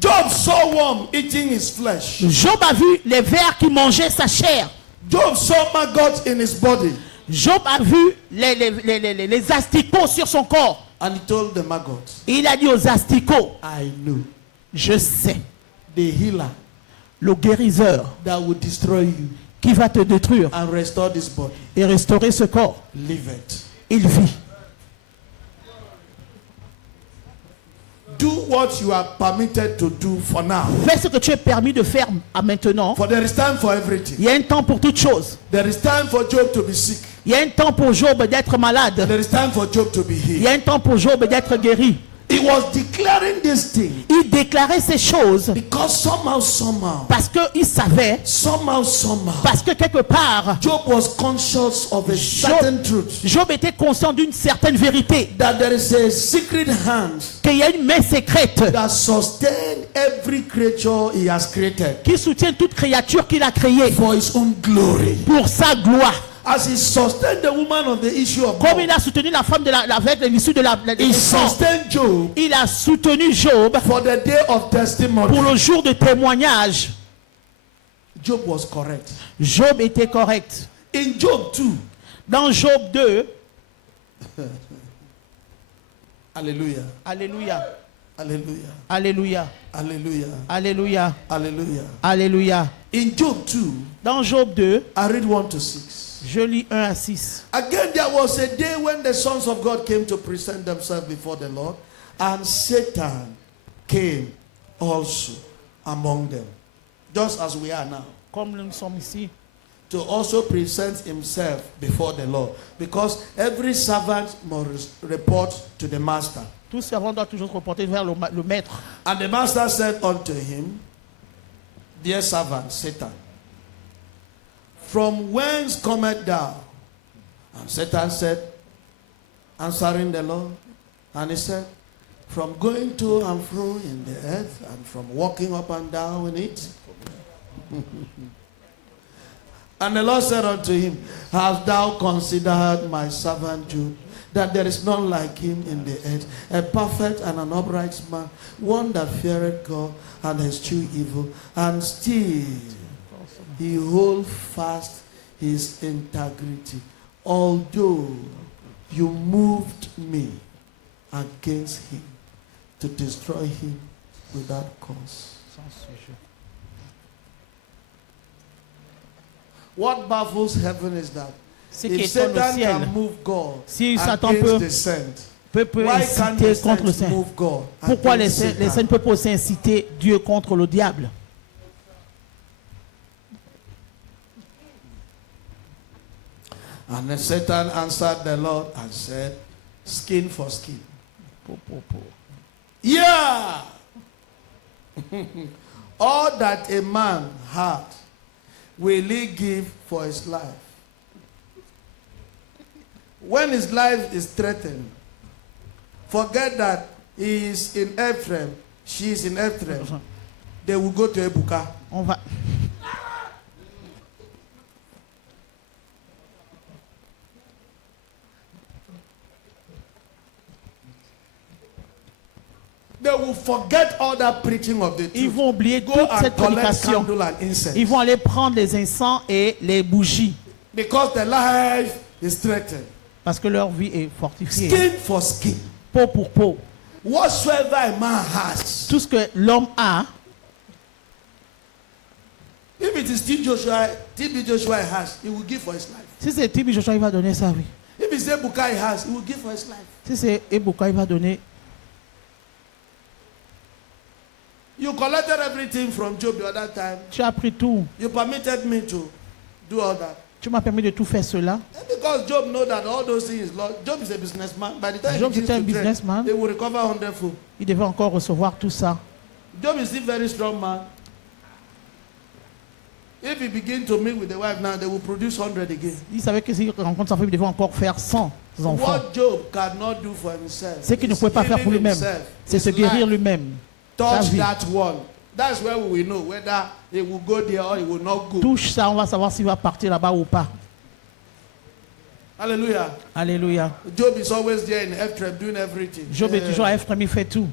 Job saw worm eating his flesh. Job a vu les vers qui mangeaient sa chair. Job saw maggots in his body. Job a vu les asticots sur son corps. And he told the maggots, Il a dit aux asticots, I know je sais, the healer le guérisseur that will destroy you qui va te détruire and restore this body. et restaurer ce corps. Leave it. Il vit. Do what you are permitted to do for now. Fais ce que tu es permis de faire à maintenant. For there is time for everything. Il y a un temps pour toutes choses. There is time for Job to be sick. Il y a un temps pour Job d'être malade. There is time for Job to be Il healed. y a un temps pour Job d'être guéri. He was declaring this thing Il déclarait ces choses because somehow, parce qu'il savait, somehow, parce que quelque part, Job was conscious of a certain truth. Job était conscient d'une certaine vérité, That there is a secret hand qu'il y a une main secrète that sustains every creature he has created qui soutient toute créature qu'il a créée for his own glory. pour sa gloire. As he sustained the woman of the issue of Comme blood, il a soutenu la femme avec l'issue de la he sustained Job il a soutenu Job for the day of testimony. pour le jour de témoignage. Job was correct. Job était correct. In Job 2, Dans Job 2, hallelujah, Alléluia, hallelujah, Alléluia, hallelujah, Alléluia, hallelujah. Alléluia. In Job 2, Dans Job 2, I read 1 to 6. je lis 1 à 6. Again, there was a day when the sons of God came to present themselves before the Lord, And Satan came also among them, just as we are now, Comme nous sommes ici. to also present himself before the Lord. Because every servant must report to the master. Tout servant doit toujours se reporter vers le maître. And the master said unto him, Dear servant, Satan, from whence cometh thou? And Satan said, answering the Lord, and he said, from going to and fro in the earth, and from walking up and down in it. And the Lord said unto him, hast thou considered my servant Job, that there is none like him in the earth, a perfect and an upright man, one that feareth God and eschew evil, and still he hold fast his integrity, although you moved me against him to destroy him without cause. What baffles heaven is that Ce qui if étonne le Satan ciel, can move God si Satan against the saint, peut why can't the inciter contre le saints saint. move God Pourquoi les against saints Satan? ne peuvent pas aussi inciter Dieu contre le diable? And then Satan answered the Lord and said, skin for skin. Yeah! All that a man had will he give for his life. When his life is threatened, forget that he is in Ephraim, she is in Ephraim. They will go to Ebuka. On va. They will forget all that preaching of the Ils truth. vont oublier Go toute and cette collect prédication. candle and incense. Ils vont aller prendre les encens et les bougies. Because the life is threatened. Parce que leur vie est fortifiée. Skin for skin. Peau pour peau. Whatsoever a man has. Tout ce que l'homme a, If it is TB Joshua has, he will give for his life. si c'est Tibi Joshua, il va donner sa vie. If it's Ebuka he has, he will give for his life. Si c'est Ebuka, il va donner. You collected everything from Job the other time. Tu as pris tout. You permitted me to do all that. Tu m'as permis de tout faire cela. And because Job knows that all those things, Job is a businessman. By the time Job he était un begins to trade, businessman. they will recover 100-fold. Il devait encore recevoir tout ça. Job is still very strong man. If he begin to meet with the wife now, they will produce 100 again. Il savait que s'il rencontre sa femme, il devait encore faire 100 enfants. What Job cannot do for himself, Ce qu'il ne is pouvait pas faire healing pour lui-même, himself, c'est his se guérir life. lui-même. Sa Touch vie. that one. That's where we will know whether he will go there or he will not go. Touche ça, on va savoir s'il va partir là-bas ou pas. Hallelujah. Alléluia. Job is always there in Ephraim doing everything. Job est toujours à Ephraim, il fait tout.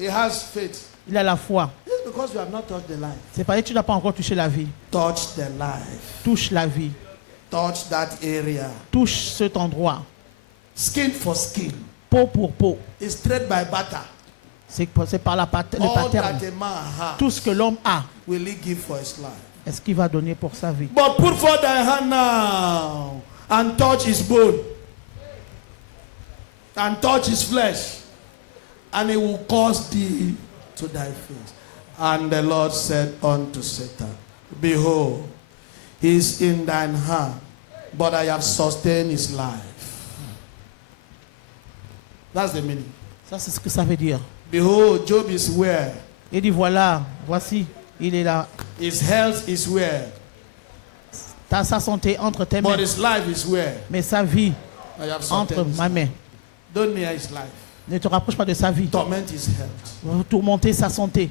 He has faith. Il a la foi. It's because you have not touched the life. C'est parce que tu n'as pas encore touché la vie. Touch the life. Touche la vie. Touch that area. Touche cet endroit. Skin for skin. Peau pour peau. It's thread by butter. C'est par le All pattern. that a man has Tout ce que l'homme a, will he give for his life. est-ce qu'il va donner pour sa vie? But put forth thy hand now and touch his bone and touch his flesh, and it will cause thee to thy face. And the Lord said unto Satan, behold, he is in thine hand, but I have sustained his life. That's the meaning. Ça, c'est ce que ça veut dire. Behold, Job is where? Il dit voilà, voici, il est là. His health is where? T'as sa santé entre tes mains, But his life is where? mais sa vie I have entre sustained his ma main. Don't near his life. Ne te rapproche pas de sa vie. Torment his health. Tourmenter sa santé.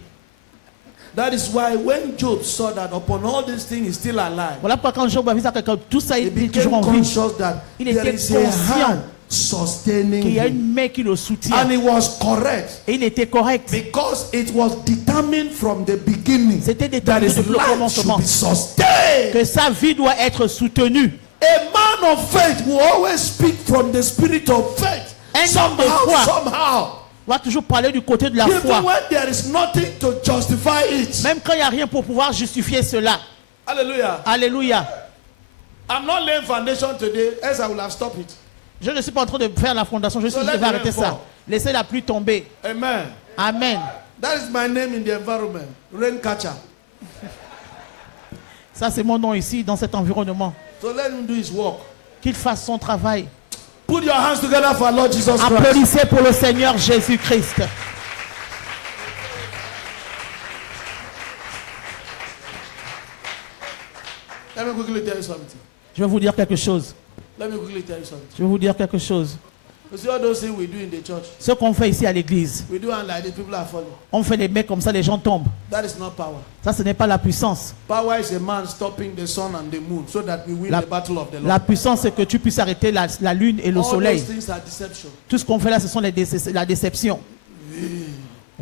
That is why when Job saw that upon all these things he's still alive, Voilà pourquoi quand Job a vu ça, que tout ça, he il est became toujours en vie. conscious that Il there était is a conscient hand sustaining Qu'il y a him. une main qui le soutient. And it was correct Et il était correct. because it was determined from the beginning C'était that déterminé his depuis le life should commencement be sustained. que sa vie doit être soutenue. A man of faith will always speak from the spirit of faith. Un homme de foi Somehow. On va toujours parler du côté de la Even foi. when there is nothing to justify it. Même quand il n'y a rien pour pouvoir justifier cela. Hallelujah. Alléluia. I'm not laying foundation today, else I will have stopped it. Je ne suis pas en train de faire la fondation, je suis So let devais the rain arrêter ça. fall. Laissez la pluie tomber. Amen. Amen. That is my name in the environment. Rain catcher. Ça, c'est mon nom ici, dans cet environnement. So let him do his work. Qu'il fasse son travail. Put your hands together for Lord Jesus Christ. Applaudissez pour le Seigneur Jésus-Christ. Let me quickly tell you something. Je vais vous dire quelque chose. Let me quickly tell you something. Je vais vous dire quelque chose. You see all those things we do in the church. Ce qu'on fait ici à l'église, We do and like the people are following. on fait des mecs comme ça, les gens tombent. That is not power. Ça, ce n'est pas la puissance. Power is a man stopping the sun and the moon so that we win La- the battle of the Lord. La puissance, c'est que tu puisses arrêter la lune et le All soleil. those things are deception. Tout ce qu'on fait là, ce sont la déception.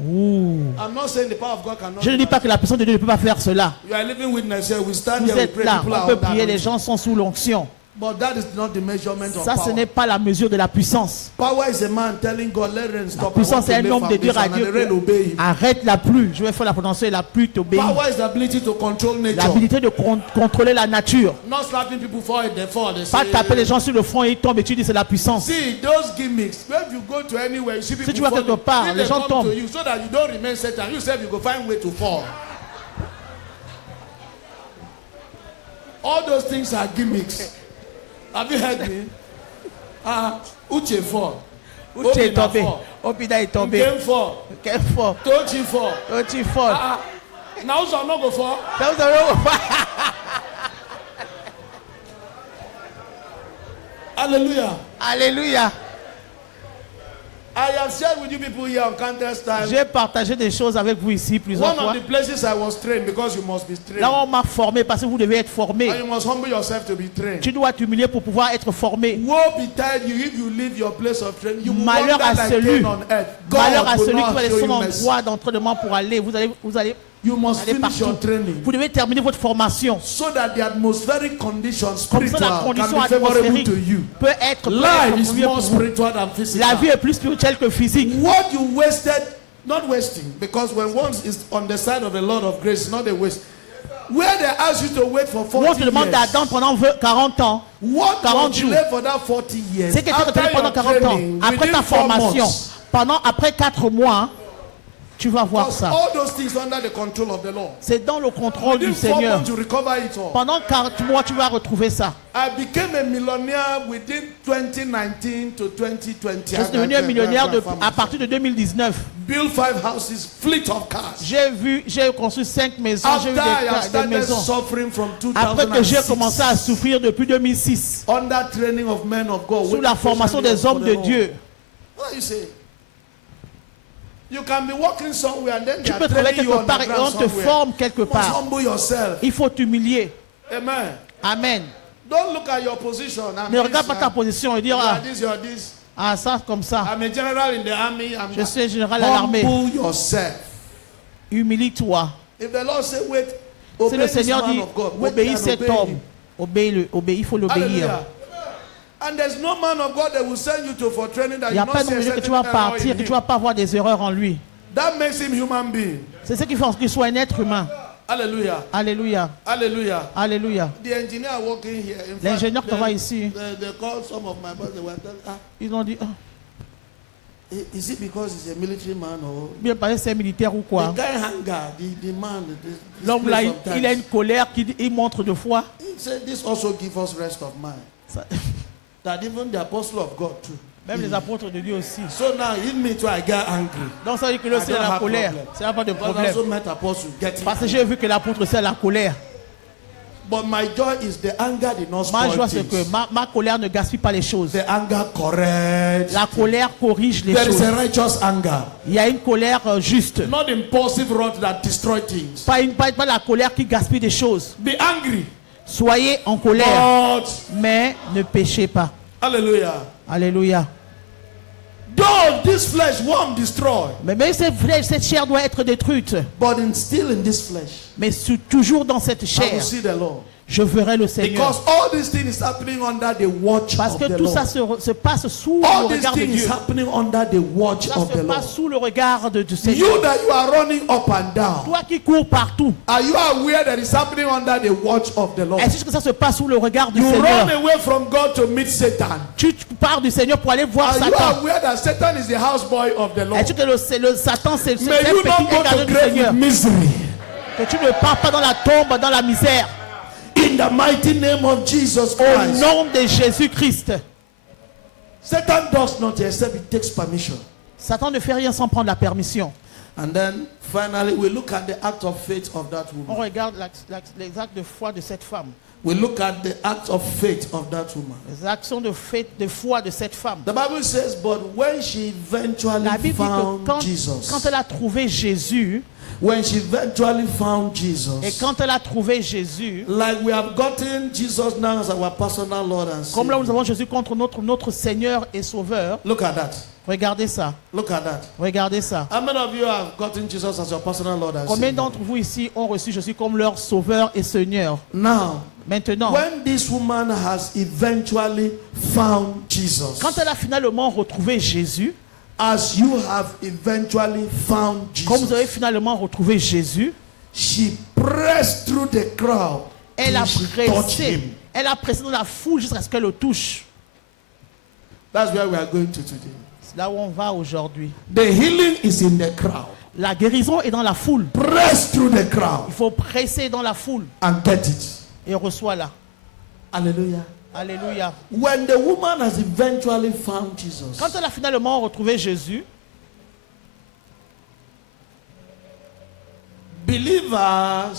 Ouh. I'm not saying the power of God cannot. Je ne dis pas que la puissance de Dieu ne peut pas faire cela. You are living witness here. We stand Vous here, we êtes pray. là, People on are peut under prier, les anointing. gens sont sous l'onction. But that is not the measurement of Ça, ce power. n'est pas la mesure de la puissance. Power is a man telling God, let rain La stop. I want puissance to est un lay homme de dire à foundation, Dieu and the rain obey him. arrête la pluie, je vais faire la protection et la pluie t'obéit. Power is the ability to control nature. L'habilité de contrôler la nature. Not slapping people for it, they fall. They Pas say, taper les gens sur le front et ils tombent et tu dis c'est la puissance. See, those gimmicks, when you go to anywhere, you see people tu vas falling. quelque part, If les they gens come tombent. to you so that you don't remain Satan, you say you go find way to fall. All those things are gimmicks. Have you heard me? Uche fall. Uche est Obina tombé. fall. Obida est tombé. Game fall. Quel fort. Tochi fall. Petit fort. Now shall not go fall. Ça, vous avez- Hallelujah. Alléluia. I have shared with you people here on Counter's time. J'ai partagé des choses avec vous ici plusieurs One fois. of the places I was trained because you must be trained. Là, on m'a formé parce que vous devez être formé. And you must humble yourself to be trained. Tu dois t'humilier pour pouvoir être formé. Woe betide you if you leave your place of training. You will Malheur wander à like celui, Cain on earth. malheur à God will celui qui not va show laisser you son mercy. endroit d'entraînement pour aller. Vous allez You must aller finish your partout. training Vous devez terminer votre formation. so that the atmospheric condition Comme ça, la spiritual condition can be favorable atmosphérique to you. peut être Life is mieux more pour vous. spiritual than La physical. vie est plus spirituelle que physique. What you wasted, not wasting, because when one is on the side of the Lord of grace, it's not a waste. Where they ask you to wait for On 40 te demande years, d'attendre pendant 40 ans. what 40 was delayed for that 40 years? C'est que tu as After pendant your 40 ans. training, Après within ta 4 formation, months, après 4 mois, tu vas voir because ça. all those things under the control of the Lord. C'est dans le contrôle du Within 4 Seigneur. months, you recover it all. Pendant 40 mois, tu vas retrouver ça. I became a millionaire within 2019 to 2020. Je suis devenu un millionnaire à partir de 2019. Build 5 houses, fleet of cars. J'ai construit 5 maisons, j'ai eu After I have des started maisons. suffering from Après que j'ai 2006, commencé à souffrir depuis 2006, under training of men of God, sous la formation des hommes de Dieu, What you say? You can be working somewhere and then they tu are peux travailler training you quelque on part the et on ground te somewhere. forme quelque You must part. humble yourself. Il faut t'humilier. Amen. Amen. Don't look at your position. I'm Ne regarde pas ta position et dire you're this. ah ça comme ça. I'm a general in the army. I'm Je suis général à l'armée. Humble yourself. Humilie-toi. If the Lord say wait, Si obey le this Seigneur man dit of God. Wait obéis and cet obey homme, him. obéis-le, il faut l'obéir. Hallelujah. And there's no man of God that will send you to for training that Il n'y you a pas not de see a mesure que tu certain vas error partir, in que tu him. vas pas avoir des erreurs en lui. That makes him human being. C'est ce qui fait qu'il soit un être humain. Hallelujah. Alléluia. Hallelujah. Alléluia. The engineer working here. In L'ingénieur fact, qui travaille ici, they called some of my brothers. They were telling, ils ont dit ah, is it because he's a military man or bien parce que c'est militaire ou quoi. the guy hunger, the man, this L'homme là, place il a une sometimes. colère il montre de foi. He said this also gives us rest of mind. Ça- That even the apostle of God too. Même les apôtres de Dieu aussi. So now in me too I get angry. Donc ça veut dire que là, I c'est don't la have colère. problem. C'est pas de Because I problème. also met apostles getting Parce que angry. j'ai vu que l'apôtre c'est la colère. But my joy is the anger did not Ma spoil joie c'est que things. ma colère ne gaspille pas les choses. The anger corrects. La colère corrige les There is choses. a righteous anger. Il y a une colère juste. Not impulsive wrath that destroy things. Pas la colère qui gaspille des choses. Be angry. Soyez en colère, But mais ne péchez pas. hallelujah. Alléluia. Though this flesh won't destroy, Mais cette chair doit être détruite. but still in this flesh, Mais toujours dans cette I will chair, see the Lord. je verrai le Seigneur. Because all these things is happening under the watch Parce of que the tout ça Lord. se passe sous All le these regard de things is Dieu. happening under the watch Ça of se the Lord. passe sous le regard du You Seigneur. that you are running up and down, Toi qui cours partout, are you aware that it's happening under the watch of the Lord? est-ce que ça se passe sous le regard du You Seigneur? run away from God to meet Satan. Tu pars du Seigneur pour aller voir Are you Satan. aware that Satan is the houseboy of the Lord? Est-ce que le Satan c'est le May you petit not go égaré to du grave Seigneur? with misery. Que tu ne pars pas dans la tombe, dans la misère. In the mighty name of Jesus Au Christ. nom de Jésus-Christ. Satan does not except he takes permission. Satan ne fait rien sans prendre la permission. And then finally we look at the act of faith of that On woman. regarde les actes de foi de cette femme. We look at the act of faith of that woman. Les actions de foi de cette femme. The Bible says, but when she eventually La Bible dit found que Jesus, quand elle a trouvé Jésus, when she eventually found et Jesus, quand elle a trouvé Jésus, like we have gotten Jesus now as our personal Lord and comme là où nous Savior. avons Jésus contre notre Seigneur et Sauveur, Look at that. regardez ça, Look at that. regardez ça. How many of you have gotten Jesus as your personal Lord and Combien Savior? d'entre vous ici ont reçu Jésus comme leur Sauveur et Seigneur? Now, Maintenant, when this woman has eventually found Jesus, quand elle a finalement retrouvé Jésus, as you have eventually found comme vous avez Jesus, finalement retrouvé Jésus, she pressed through the crowd elle a till she touched pressé, him. elle a pressé dans la foule jusqu'à ce qu'elle le touche. That's where we are going to today. C'est là où on va aujourd'hui. The healing is in the crowd. La guérison est dans la foule. Press through the crowd Il faut presser dans la foule and get it. et reçois-la. Hallelujah. Alléluia. When the woman has eventually found Jesus, Quand elle a finalement retrouvé Jésus, believers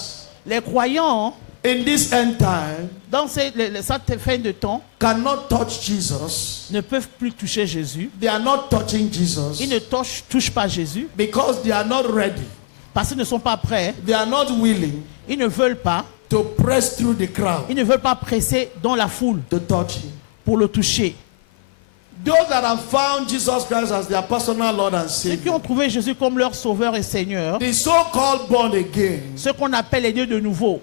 les croyants, in this end time dans cette fin de temps, cannot touch Jesus. ne peuvent plus toucher Jésus. They are not touching Ils Jesus ne touchent pas Jésus because they are not ready. parce qu'ils ne sont pas prêts. They are not willing Ils ne veulent pas. to press through the crowd Ils ne veulent pas presser dans la foule to touch him. pour le toucher. Those that have found Jesus Christ as their personal Lord and Ceux qui Savior, ont trouvé Jésus comme leur Sauveur et Seigneur, the so-called born again, ceux qu'on appelle les dieux de nouveau,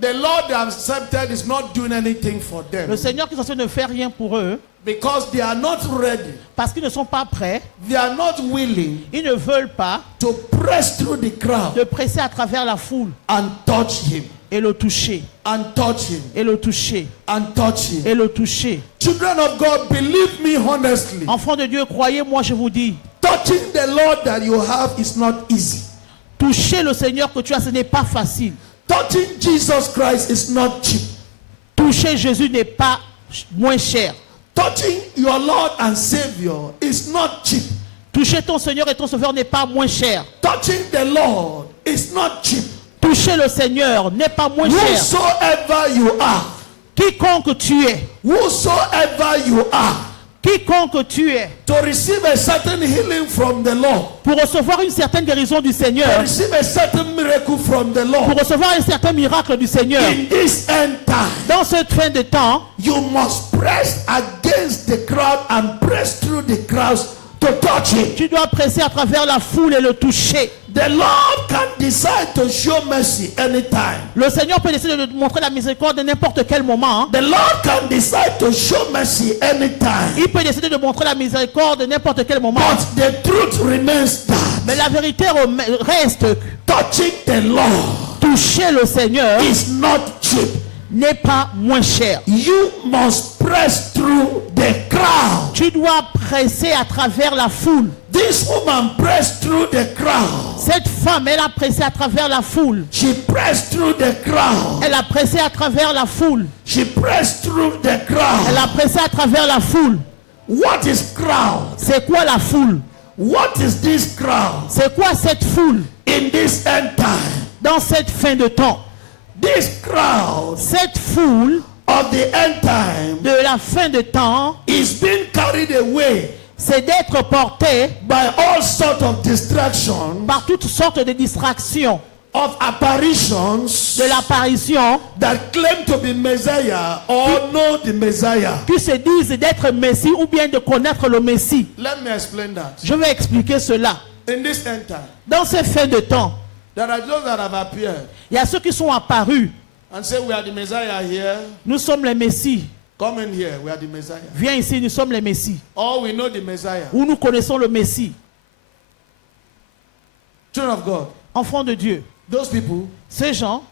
the Lord they have accepted is not doing anything for them le Seigneur qui est censé ne faire rien pour eux because they are not ready. parce qu'ils ne sont pas prêts. They are not willing Ils ne veulent pas to press through the crowd de presser à travers la foule and touch him, et le toucher, and touch him, et le toucher, and touch him. et le toucher. Children of God, believe me honestly, Enfants de Dieu, croyez-moi, je vous dis, touching the Lord that you have is not easy. toucher le Seigneur que tu as, ce n'est pas facile. Touching Jesus Christ is not cheap. Toucher Jésus n'est pas moins cher. Touching your Lord and Savior is not cheap. Toucher ton Seigneur et ton Sauveur n'est pas moins cher. Touching the Lord is not cheap. Toucher le Seigneur n'est pas moins cher. Whosoever you are, Quiconque tu es, whosoever you are, quiconque tu es, to receive a certain healing from the Lord, pour recevoir une certaine guérison du to Seigneur, receive a certain miracle from the pour Lord, recevoir un certain miracle du Seigneur, in this end time, dans cette fin de temps, you must press against the crowd and press through the crowds to touch him. tu dois presser à travers la foule et le toucher. The Lord can decide to show mercy anytime. Le Seigneur peut décider de montrer la miséricorde à n'importe quel moment. The Lord can decide to show mercy anytime. Il peut décider de montrer la miséricorde à n'importe quel moment. But the truth remains that Mais la vérité reste, touching the Lord toucher le Seigneur is not cheap. n'est pas moins cher. You must press through the crowd. Tu dois presser à travers la foule. This woman pressed through the crowd. Cette femme, elle a pressé à travers la foule. She pressed through the crowd. Elle a pressé à travers la foule. She pressed through the Elle crowd. a pressé à travers la foule. What is crowd? C'est quoi la foule? What is this crowd C'est quoi cette foule in this end time? dans cette fin de temps? This crowd Cette foule of the end time de la fin de temps, is being carried away c'est d'être porté by all sorts of distractions, par toutes sortes de distractions, of apparitions de l'apparition, that claim to be Messiah or know the Messiah. qui se disent d'être Messie ou bien de connaître le Messie. Let me explain that. Je vais expliquer cela. In this end time, Dans ces fins de temps, there are those that have appeared il y a ceux qui sont apparus and say, we are the Messiah here. Nous sommes les Messies. Come in here, we are the Messiah. Viens ici, nous sommes les Messies. Or we know the Messiah. Où nous connaissons le Messie. Children of God, Enfants de Dieu. those people, Ces gens,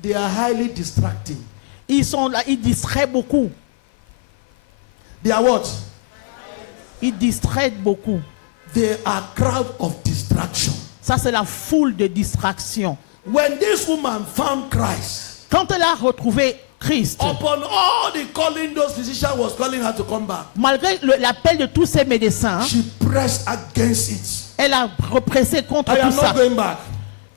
they are highly distracting. ils sont là, ils distraient beaucoup. They are what? Ils distraient beaucoup. They are crowd of distraction. Ça, c'est la foule de distractions. When this woman found Christ, Quand elle a retrouvé Christ, upon all the calling those physicians was calling her to come back, malgré l'appel de tous ces médecins, she pressed against it. elle a repressé contre I tout am ça. not going back.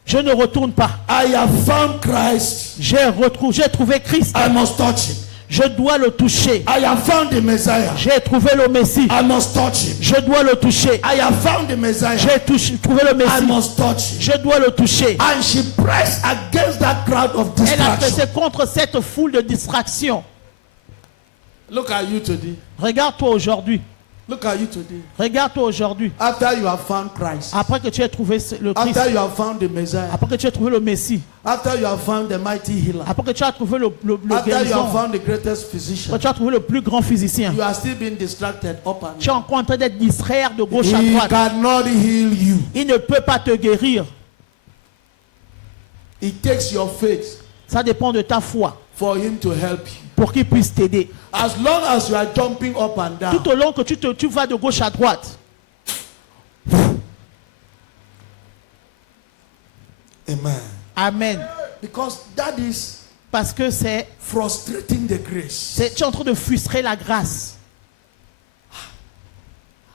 Je ne retourne pas. I have found Christ. J'ai trouvé Christ. I must touch him. Je dois le toucher. I have found the Messiah. J'ai trouvé le Messie. I must touch him. Je dois le toucher. I have found the Messiah. J'ai trouvé le I Messie. must touch him. Je dois le toucher. And she pressed against that crowd of Elle a distraction. pressé contre cette foule de distractions. Look at you today. Regarde-toi aujourd'hui. Look at you today. Regarde-toi aujourd'hui. After you have found Christ. Après que tu aies trouvé le Christ. After you have found the Messiah. Après que tu aies trouvé le Messie. After you have found the mighty healer. Après que tu as trouvé le After you have guérison. found the greatest physician. Après que tu as trouvé le plus grand physicien. You are still being distracted up and Tu es down. encore en train d'être distrait de gauche à He droite. cannot heal you. Il ne peut pas te guérir. It takes your faith Ça dépend de ta foi for him to help you. pour qu'il puisse t'aider. As long as you are jumping up and down, Tout au long que tu vas de gauche à droite. amen. Amen. Because that is Parce que c'est frustrating the grace. tu es en train de frustrer la grâce.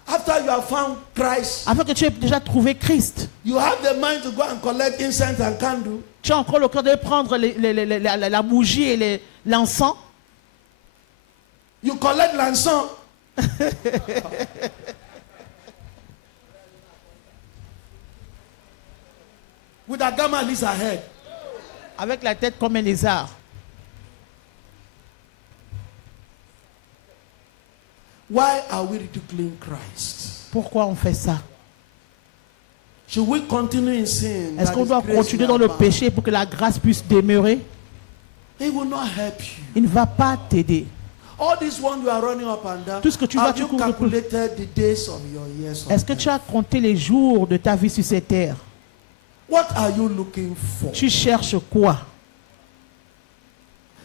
After you have found Christ, Afin que tu aies déjà trouvé Christ. you have the mind to go and collect incense and candle. Tu as encore le cœur de prendre la bougie et l'encens. You collect l'encens. With a gamma list ahead. Avec la tête comme un lézard. Why are we ridiculing Christ? Pourquoi on fait ça? Should we continue in sin? Est-ce that qu'on His doit grace continuer will dans le abound? péché pour que la grâce puisse demeurer? He will not help you. Il ne va pas t'aider. All this one you are running up and down. Tout ce que tu vas, Have tu you cours de plus. calculated the days of your years? Est-ce que tu as compté les jours de ta vie sur cette terre? What are you looking for? Tu cherches quoi?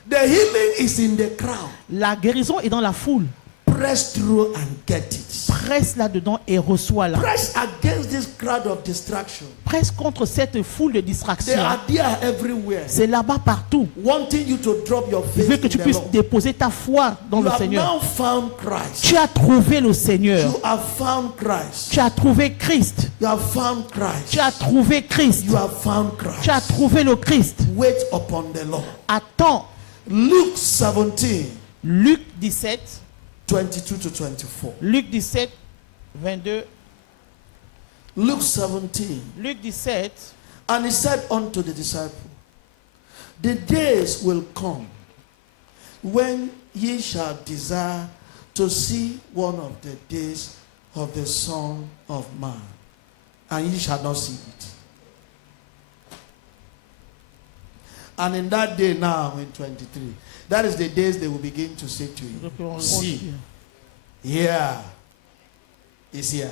The healing is in the crowd. La guérison est dans la foule. Press through and get it. Presse là-dedans et reçois-la. Press against this crowd of distraction. Presse contre cette foule de They distractions. are there everywhere, C'est là-bas partout. wanting you to drop your Il faith veut que in tu the puisses Lord. déposer ta foi dans You le have Seigneur. now found Christ. Tu as trouvé le Seigneur. You have found Christ. Tu as trouvé Christ. You have found Christ. Tu as trouvé Christ. You have found Tu as Christ. trouvé le Christ. Wait upon the Lord. Attends. Luke 17, Luc 17. 22 to 24. Luc 17, 22. Luke 17. Luc 17. And he said unto the disciple, the days will come when ye shall desire to see one of the days of the Son of Man, and ye shall not see it. And in that day now, in 23, that is the days they will begin to say to you, see, here is here.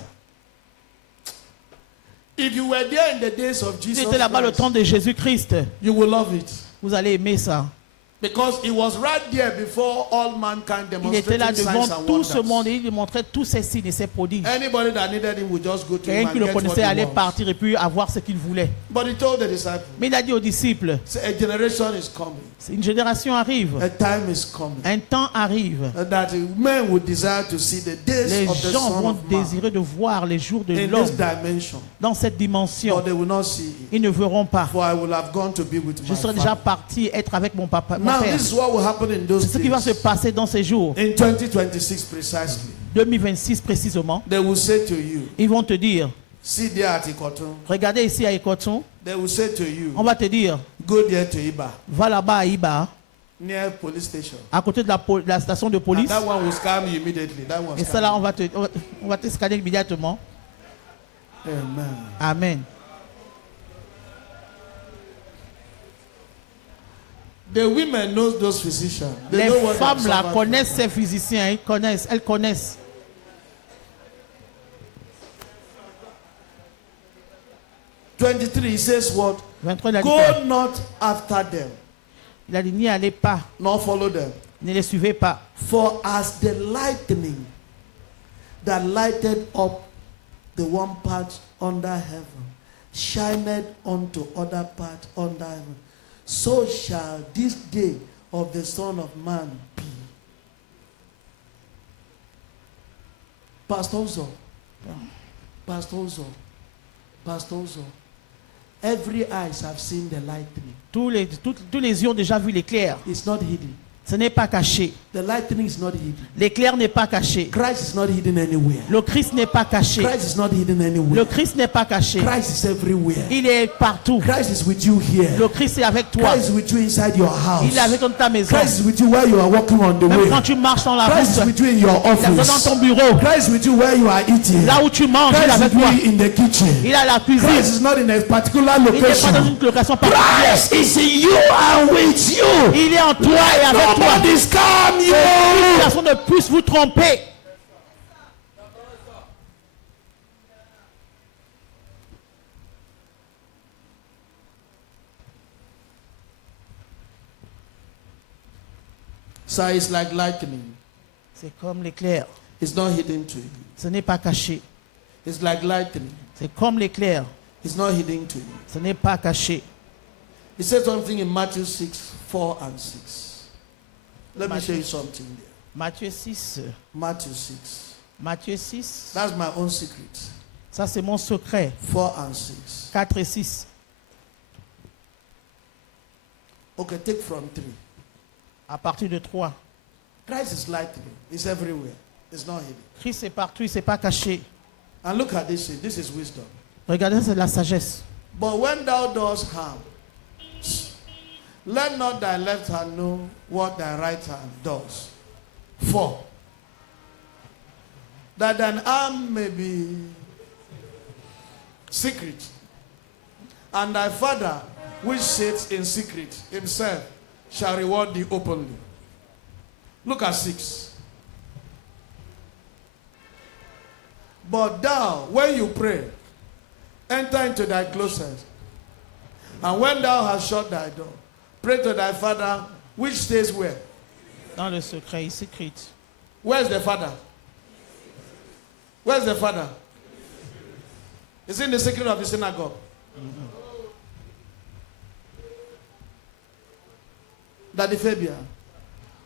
If you were there in the days of Si Jesus tu étais là-bas le Christ, temps de Jésus-Christ, you will love it. vous allez aimer ça. Because it was right there before all mankind Il était là demonstrating devant signs and tout ce wonders. monde et il lui montrait tous ces signes et ces prodiges. Anybody that needed him would just go to him Quelqu'un qui and le get what connaissait he allait wants. partir et puis avoir ce qu'il voulait. But he told the disciples, Mais il a dit aux disciples, say, a generation is coming, une génération arrive, a time is coming, un temps arrive. that men would desire to see the days Les of the gens Son vont of Man désirer de voir les jours de in l'homme this dimension, dans cette dimension. but they will not see it. Ils ne verront pas. For I will have gone to be with Je my serai déjà Father. parti être avec mon papa, mon Now père. this is what will happen in those C'est ce qui va se days. passer dans ces jours. In 2026 precisely, 2026 précisément. they will say to you, Ils vont te dire, see there at Ikoton. regardez ici à Ekoton, They will say to you, on va te dire, go there to Iba, va là-bas à Iba, near police station. à côté de la station de And police. that one will scam you immediately. That one Et ça là, on va te scanner immédiatement. Amen. Amen. The women know those physicians. They Les know what femmes they là suffer connaissent from. ces physiciens, elles connaissent. He says what? 23, il a dit quoi? Go not after them, Il a dit n'y allez pas, nor follow them. ne les suivez pas. For as the lightning that lighted up the one part under heaven, shined unto other part under heaven, so shall this day of the Son of Man be. Pastor Uzo, Pastor Uzo, Pastor Uzo, every eyes have seen the lightning. Tous les yeux ont déjà vu l'éclair. It's not hidden. Ce n'est pas caché. The lightning is not hidden. L'éclair n'est pas caché. Christ is not hidden anywhere. Le Christ n'est pas caché. Christ is not hidden anywhere. Le Christ n'est pas caché. Christ is everywhere. Il est partout. Christ is with you here. Le Christ est avec toi. Christ is with you inside your house. Il est avec toi dans ta maison. Christ is with you while you are walking on the Même way. quand tu marches dans la Christ is route, with you in your il est dans office. ton bureau. Christ is with you where you are eating. Là où tu manges, il est Christ is avec with toi. you in the kitchen. Il est à la Christ cuisine. is not in a particular Il n'est pas dans location. une location particulière. Christ is in you and with you. Il est en toi et avec toi. Nobody scam you. Personne ne puisse vous tromper. So it's like lightning. C'est comme l'éclair. It's not hidden to you. Ce n'est pas caché. It's like lightning. C'est comme l'éclair. It's not hidden to you. Ce n'est pas caché. He said something in Matthew 6, 4 and 6. Let me show you something there. Matthieu 6. Matthew 6. Matthieu 6. That's my own secret. Ça, c'est mon secret. 4 and 6. 4 et 6. Okay, take from 3. À partir de 3. Christ is lightning. It's everywhere. It's not hidden. Christ est partout, il ne s'est pas caché. And look at this. This is wisdom. Regardez, c'est la sagesse. But when thou dost harm, let not thy left hand know what thy right hand does. 4. That thine arm may be secret, and thy Father which sits in secret himself shall reward thee openly. Look at 6. But thou, when you pray, enter into thy closet, and when thou hast shut thy door, pray to thy Father which stays where? Dans le secret, il s'écrit. Where's the Father? Where's the Father? It's in the secret of the synagogue. Daddy Fabian,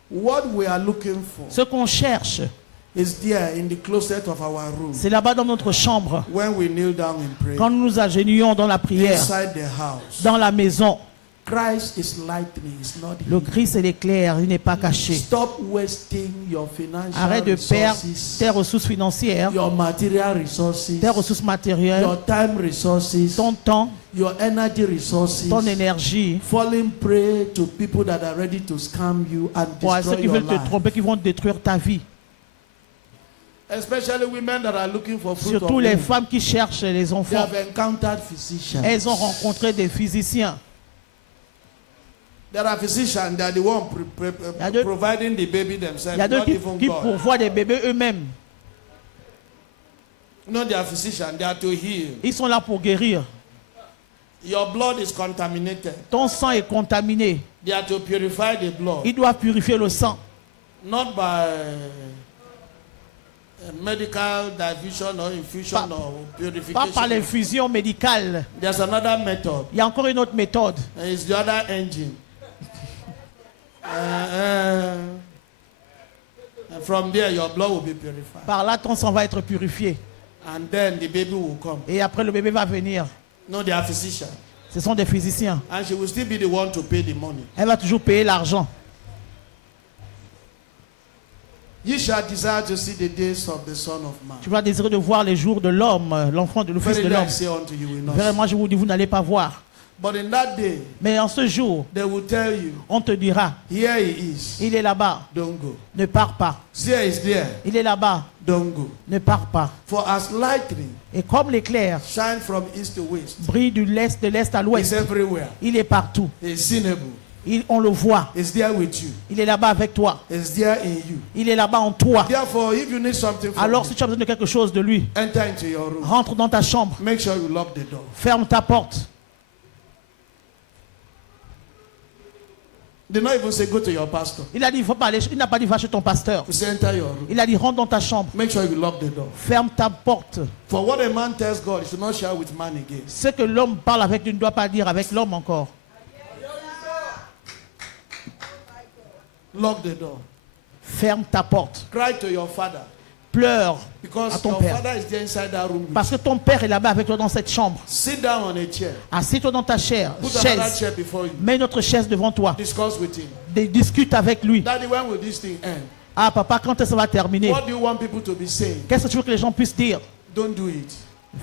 what we are looking for Ce qu'on cherche, is there in the closet of our room c'est là-bas dans notre chambre. when we kneel down in prayer. Quand nous nous agenouillons dans la prière, Inside the house. dans la maison, Christ is lightning, it's not le hidden. Christ est l'éclair, il n'est pas caché. Stop wasting your financial Arrête de perdre resources, tes ressources financières, your material resources, tes ressources matérielles, your time resources, ton temps, your energy resources, ton énergie, falling prey to people that are ready to scam you and pour ceux destroy qui your veulent te life. tromper, qui vont détruire ta vie. Especially women that are looking for fruit Surtout of les womb. femmes qui cherchent les They enfants. have encountered physicians. Elles ont rencontré des physiciens. There are physicians that are the one y a deux- providing the baby Il themselves, y a d'autres not even qui God. pourvoient des bébés eux-mêmes. No, they are physicians. They are to heal. Ils sont là pour guérir. Your blood is contaminated. Ton sang est contaminé. They are to purify the blood, Ils doivent purifier le sang. not by medical diffusion or infusion Pas- or Pas par purification. l'infusion médicale. There's another method. Il y a encore une autre méthode. It's the other engine. And from there, your blood will be purified. Par là, ton sang va être purifié. And then the baby will come. Et après, le bébé va venir. No, they are physicians. Ce sont des physiciens. And she will still be the one to pay the money. Elle va toujours payer l'argent. Ye shall desire to see the days of the Son of Man. Tu vas désirer de voir les jours de l'homme, l'enfant de le fils de Verily I l'homme. say unto you, will not see. Vraiment, je vous dis, vous n'allez pas voir. But in that day, Mais en ce jour, they will tell you, on te dira, here he is, il est là-bas, don't go. ne pars pas. Here is there, Il est là-bas, don't go. ne pars pas. For as lightning Et comme l'éclair shine from east to west, brille de l'est à it's l'ouest, everywhere. il est partout. It's sinnable. On le voit. It's there with you. Il est là-bas avec toi. It's there in you. Il est là-bas en toi. Therefore, if you need something from Alors him, si tu as besoin de quelque chose de lui, enter into your room. rentre dans ta chambre. Make sure you lock the door. Ferme ta porte. Did not even say go to your pastor. Il a dit, faut pas aller, il n'a pas dit va chez ton pasteur. You say enter your room. Il a dit rentre dans ta chambre. Make sure you lock the door. Ferme ta porte. For what a man tells God, he should not share with man again. Ce que l'homme parle avec, tu ne dois pas dire avec l'homme encore. Lock the door. Ferme ta porte. Cry to your father. Pleure à Because ton your père. father is there inside that room. Parce que ton père est là-bas avec toi dans cette chambre. Sit down on a chair. Assieds-toi dans ta chair. Put another Chaise. chair before you. Mets notre chaise devant toi. Discuss with him. Discute avec lui. Daddy, when will this thing end? Ah papa, quand est-ce que ça va terminer? What do you want people to be saying? Qu'est-ce que tu veux que les gens puissent dire? Don't do it.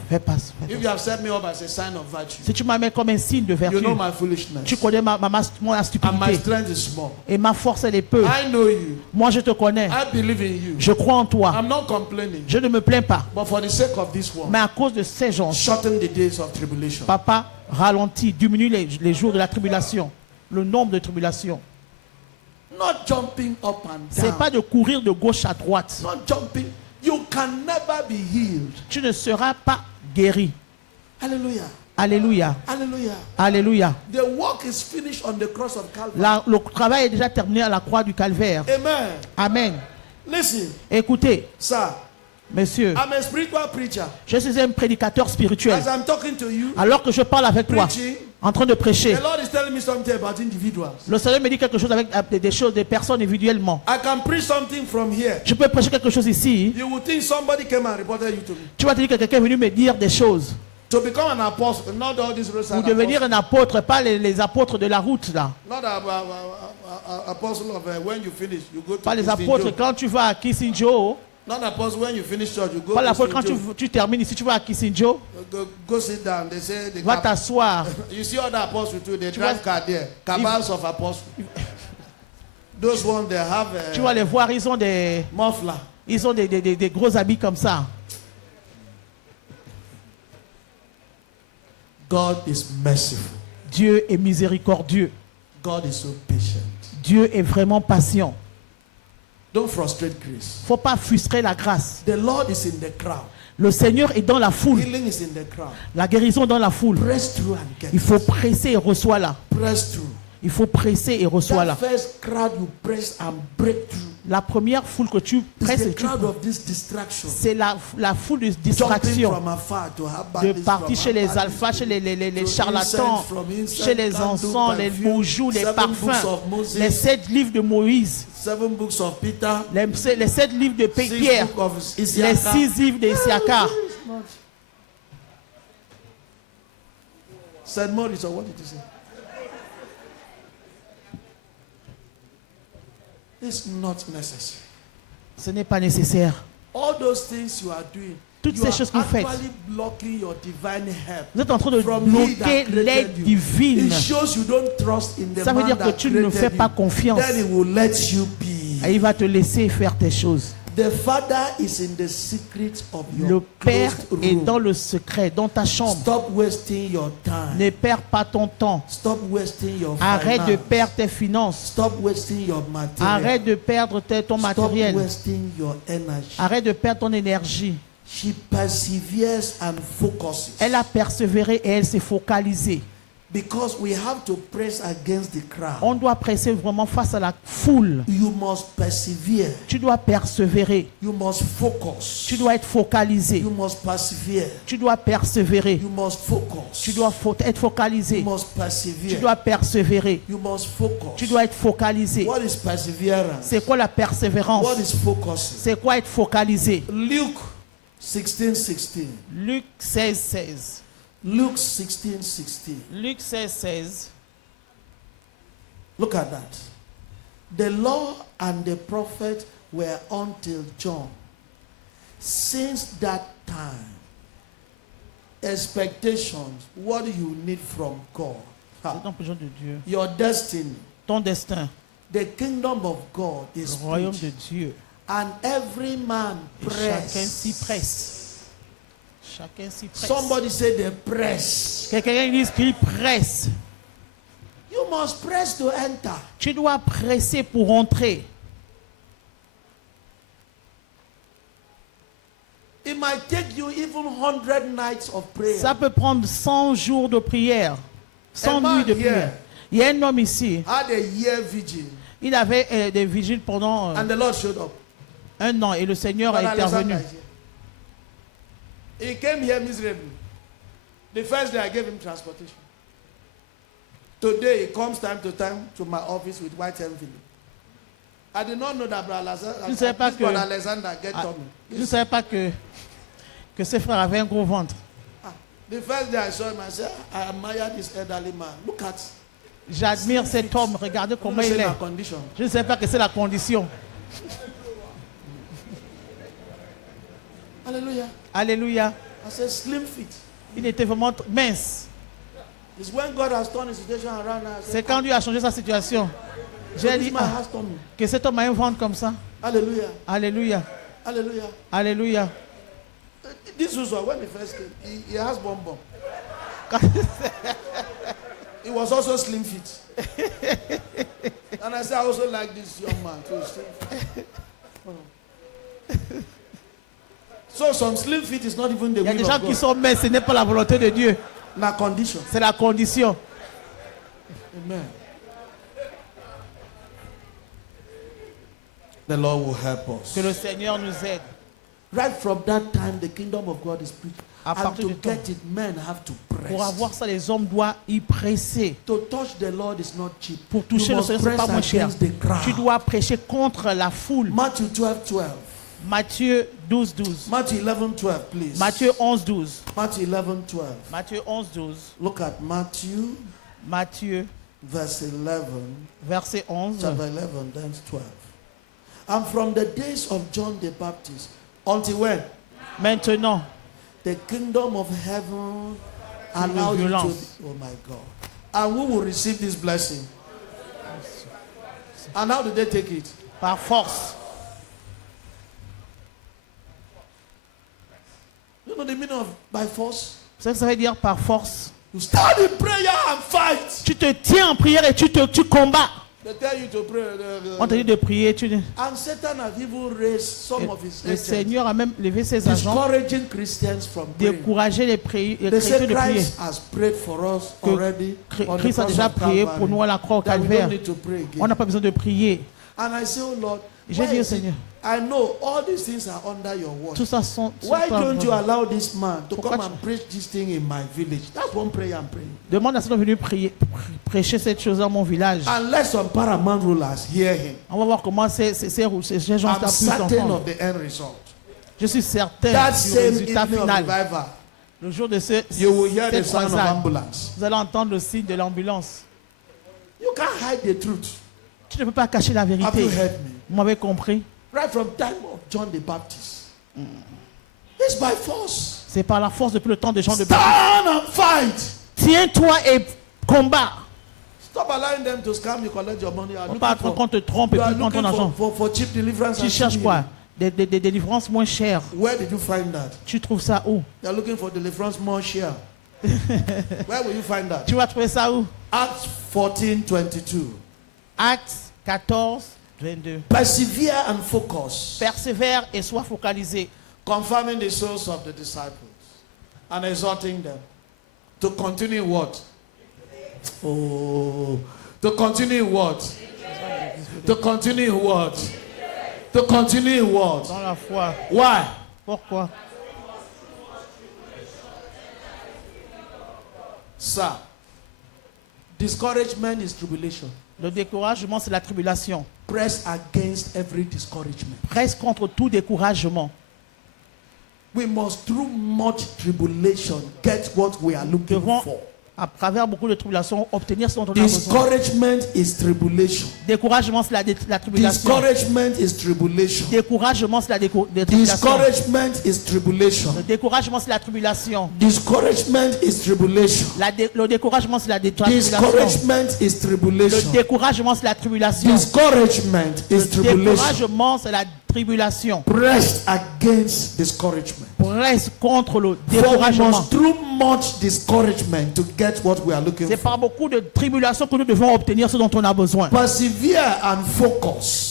Fais pas. If you have set me up as a sign of virtue, Si tu m'as mis comme un signe de you vertu, know my foolishness. tu connais mon And my stupidité. strength is small. Et ma force, elle est peu. I know you. Moi, je te connais. I believe in you. Je crois en toi. I'm not complaining. Je ne me plains pas. But for the sake of this one, Mais à cause de ces gens, shorten the days of tribulation. papa, ralentit, diminue les jours de la tribulation. Le nombre de tribulations. Not jumping up and C'est down. pas de courir de gauche à droite. Not jumping. You can never be healed. Tu ne seras pas guéri. Hallelujah. Alléluia. Hallelujah. Alléluia. The work is finished on the cross of Calvary. Le travail est déjà terminé à la croix du calvaire. Amen. Amen. Listen, Écoutez, sir. monsieur, I'm a spiritual preacher. je suis un prédicateur spirituel. As I'm talking to you, Alors que je parle avec toi, preaching, en train de prêcher, the Lord is telling me something about individuals. le Seigneur me dit quelque chose avec des choses, des personnes individuellement. I can preach something from here. Je peux prêcher quelque chose ici. You would think somebody came and reported you to me. Tu vas te dire que quelqu'un est venu me dire des choses. To become an apostle, not all these Ou roadside devenir apostles. un apôtre, pas les apôtres de la route là. Not apostle of when you finish, you go to Pas les Kissinger. apôtres quand tu vas à Kissinger. Not apostle when you finish church, you go Pas to l'apôtre quand Kissinger. tu termines ici, tu vas à Kissinger. Go sit down. They say the Va t'asseoir. You see other apostles too. They Tu drive vois- car there. Cabals of apostles. Those ones they have Tu vas les voir, ils ont des gros habits comme ça. God is merciful. Dieu est miséricordieux. God is so patient. Dieu est vraiment patient. Don't frustrate grace. Faut pas frustrer la grâce. The Lord is in the crowd. Le Seigneur est dans la foule. Healing is in the crowd. La guérison dans la foule. Press through and get Il faut it. presser et reçois la. Press through. Il faut presser et reçois la. That first crowd you press and break through. La première foule que tu It's presses, the et tu- crowd of this distraction. c'est la foule de Jumping distraction. from afar to have De this, partir from chez les have alphas, this, chez les to charlatans, incense, from incense, chez les candle, encens, les perfume, bijoux, les 7 books parfums, of Moses, les 7 livres de Moïse, 7 books of Peter, les 7 livres de 6 Pierre, books of les Isiaka. 6 livres de Issachar. Said Maurice, or what did you say? It's not necessary. Ce n'est pas nécessaire. All those things you are doing, Toutes you ces are choses que vous faites, actually blocking your divine help. vous êtes en train de From he bloquer that created l'aide you. divine. It shows you don't trust in the Ça veut man dire que that tu ne created fais pas you. confiance. Then he will let you be. Et il va te laisser faire tes choses. The Father is in the secret of Le your Père closed est room. dans le secret, dans ta chambre. Stop wasting your time. Ne perds pas ton temps. Stop wasting your Arrête de finance. perdre tes finances. Stop wasting your material. Arrête de perdre ton Stop matériel. wasting your energy. Arrête de perdre ton énergie. She perseveres and focuses. Elle a persévéré et elle s'est focalisée. Because we have to press against the crowd. On doit presser vraiment face à la foule. You must persevere. Tu dois persévérer. You must focus. Tu dois être focalisé. You must persevere. Tu dois persévérer. You must focus. Tu dois être focalisé. You must Tu persevere. dois persévérer. You must focus. Tu dois être focalisé. What is perseverance? C'est quoi la persévérance? What is focusing? C'est quoi être focalisé? Luke 16:16. Luc 16, 16. Luke 16:16. Luc 16, 16. Look at that. The law and the prophet were until John. Since that time, expectations, what do you need from God? C'est ton besoin de Dieu. Your destiny. Ton destin. The kingdom of God Le is royaume preached. de Dieu. And every man Et chacun s'y press. presse. Chacun s'y presse. Somebody say they press. Quelqu'un dit qu'il presse. You must press to enter. Tu dois presser pour entrer. It might take you even 100 nights of prayer. Ça peut prendre 100 jours de prière, 100 A man nuits de prière. here Il y a un homme ici, had a year vigil, il avait des vigiles pendant and the Lord showed up. 1 an et le Seigneur a Brother intervenu. Alexander is here. He came here miserably. The first day I gave him transportation. Today he comes time to my office with white envelope. I did not know that Brother Je ne savais pas this que- Brother Alexander get Ah, tummy. Je ne savais pas que ses frères avaient un gros ventre. The first day I saw him, I said, I admire this elderly man. Look at J'admire cet homme, regardez comment il est. my condition. Je ne savais pas que c'est la condition. Hallelujah. Alléluia. I said, slim fit. Il était vraiment mince. It's when God has turned the situation around. I C'est said, quand Dieu a changé sa situation. J'ai this dit man ah, has tummy. que cet homme a un ventre comme ça. Hallelujah. Alléluia. Hallelujah. Alléluia. This was when he first came. He has bum. He was also slim fit. And I said, I also like this young man too. Slim fit. So some slim fit is not even the Il y a will des gens of qui God. sont minces, ce n'est pas la volonté de Dieu. La condition. C'est la condition. Amen. The Lord will help us. Que le Seigneur nous aide. Right from that time, the kingdom of God is preached. À And partir to du temps, get it, men have to press. pour avoir ça, les hommes doivent y presser. To touch the Lord is not cheap. Pour toucher You le must Seigneur, ce n'est press pas moins cher. against the crowd. Tu dois prêcher contre la foule. Matthew 12:12. Matthieu 12, 12. Matthew 11:12, please. Matthieu 11, 12. Matthew 11:12. Matthieu 11, 12. Look at Matthew Matthieu, verse 11, verset 11. chapter 11, then 12. And from the days of John the Baptist until when? Maintenant, The kingdom of heaven allowed you to. violence. Oh my God. And who will receive this blessing? And how do they take it? par force. You know the meaning of by force? Vous savez ce que ça veut dire par force? You start in prayer and fight. Tu te tiens en prière et tu combats. They tell you to pray. On te dit de prier. And Satan has even raised some of his Le agents, Seigneur a même levé ses agents, discouraging Christians from praying. décourager les They chrétiens say de prier. Christ has prayed for us Que already. On the Christ a cross déjà of prié Calvary, pour nous à la croix au that we calvaire. don't need to pray On n'a again. pas besoin de prier. And I say, oh Lord, J'ai why dit au is it- Seigneur, I know all these things are under your watch. tout ça sont. Why don't you allow this man to Pourquoi come and preach this thing in my village? That's one prayer I'm praying. Demande à ceux qui sont venus prêcher cette chose dans mon village. And let some paramount rulers hear him. On va voir comment ces gens I'm pu certain s'entendre. of the end result. Je suis certain That du same résultat evening of final. revival, Le jour de you will hear the cette sound of croisade, ambulance. vous allez entendre le signe de l'ambulance. You can't hide the truth. Tu ne peux pas cacher la Have you vérité. heard me? Vous m'avez compris? Right from time of John the Baptist. It's by force. C'est par la force depuis le temps de Jean de Baptiste. Stand and fight. Tiens-toi et combat. Stop allowing them to scam you, collect your money. You are On pas looking attendre qu'on for, te trompe et you are puis prendre ton looking argent. for cheap deliverance. Tu and cherches cheap quoi? healing. Des délivrances moins chères. Where did you find that? Tu trouves ça où? You are looking for deliverance more share. Where will you find that? Tu vas trouver ça où? Acts 14:22. Actes 14, 22. Persevere and focus, Persévère et sois focalisé. confirming the souls of the disciples and exhorting them to continue what? Oh, to continue what? To continue what? To continue what? Dans la foi. Why? Pourquoi? Sir, discouragement is tribulation. Le découragement, c'est la tribulation. Press against every discouragement. Presse contre tout découragement. We must, through much tribulation, get what we are looking Devons, for. à travers beaucoup de tribulations, obtenir ce dont on a besoin. Discouragement is tribulation. Découragement, c'est la tribulation. Discouragement is tribulation. Découragement, c'est la tribulation. Discouragement is tribulation. Le découragement, c'est la tribulation. Discouragement is tribulation. Le découragement, c'est la tribulation. Discouragement is Le tribulation. découragement, c'est la tribulation. Discouragement Le is tribulation. découragement, c'est la tribulation. Pressed against discouragement. presse contre le For we découragement. must through much discouragement to get what we are looking C'est for. par beaucoup de tribulations que nous devons obtenir ce dont on a besoin. Persevere and focus.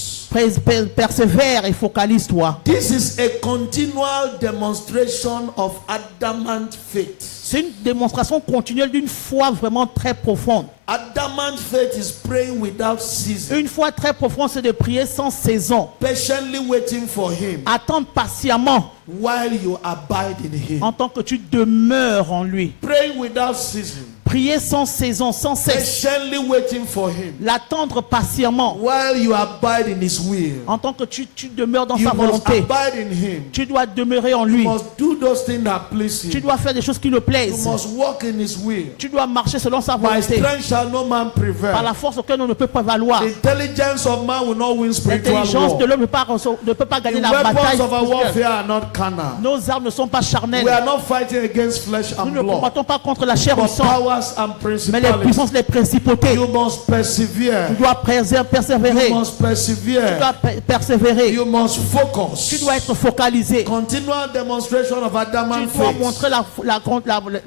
Persévère et focalise-toi. This is a continual demonstration of adamant faith. C'est une démonstration continuelle d'une foi vraiment très profonde. Adamant faith is praying without ceasing, Une foi très profonde, c'est de prier sans saison. patiently waiting for him Attendre patiemment while you abide in him. en tant que tu demeures en lui. Praying without ceasing, Prier sans saison, sans cesse. patiently waiting for him L'attendre patiemment while you abide in his will. en tant que tu demeures dans You sa must volonté. abide in him. Tu dois demeurer en You lui. must do those things that please Tu him. dois faire des choses qui le You plaisent. must walk in his will. Tu dois marcher selon sa By volonté. strength shall no man Par prevail. la force auquel on ne peut pas valoir. The intelligence of man will not win spiritual L'intelligence war. de l'homme ne peut pas The gagner la bataille. weapons of our spirituelle. warfare are not carnal. Nos armes ne sont pas charnelles. We are not fighting against flesh Nous and ne blood, combattons pas contre la chair ou le but sang, powers and mais les principalities. puissances, les principautés. You must persevere. Tu dois persévérer. You must Tu persevere. dois persévérer. You must Tu focus. dois être focalisé. Continual demonstration of adamant Tu dois faith. montrer la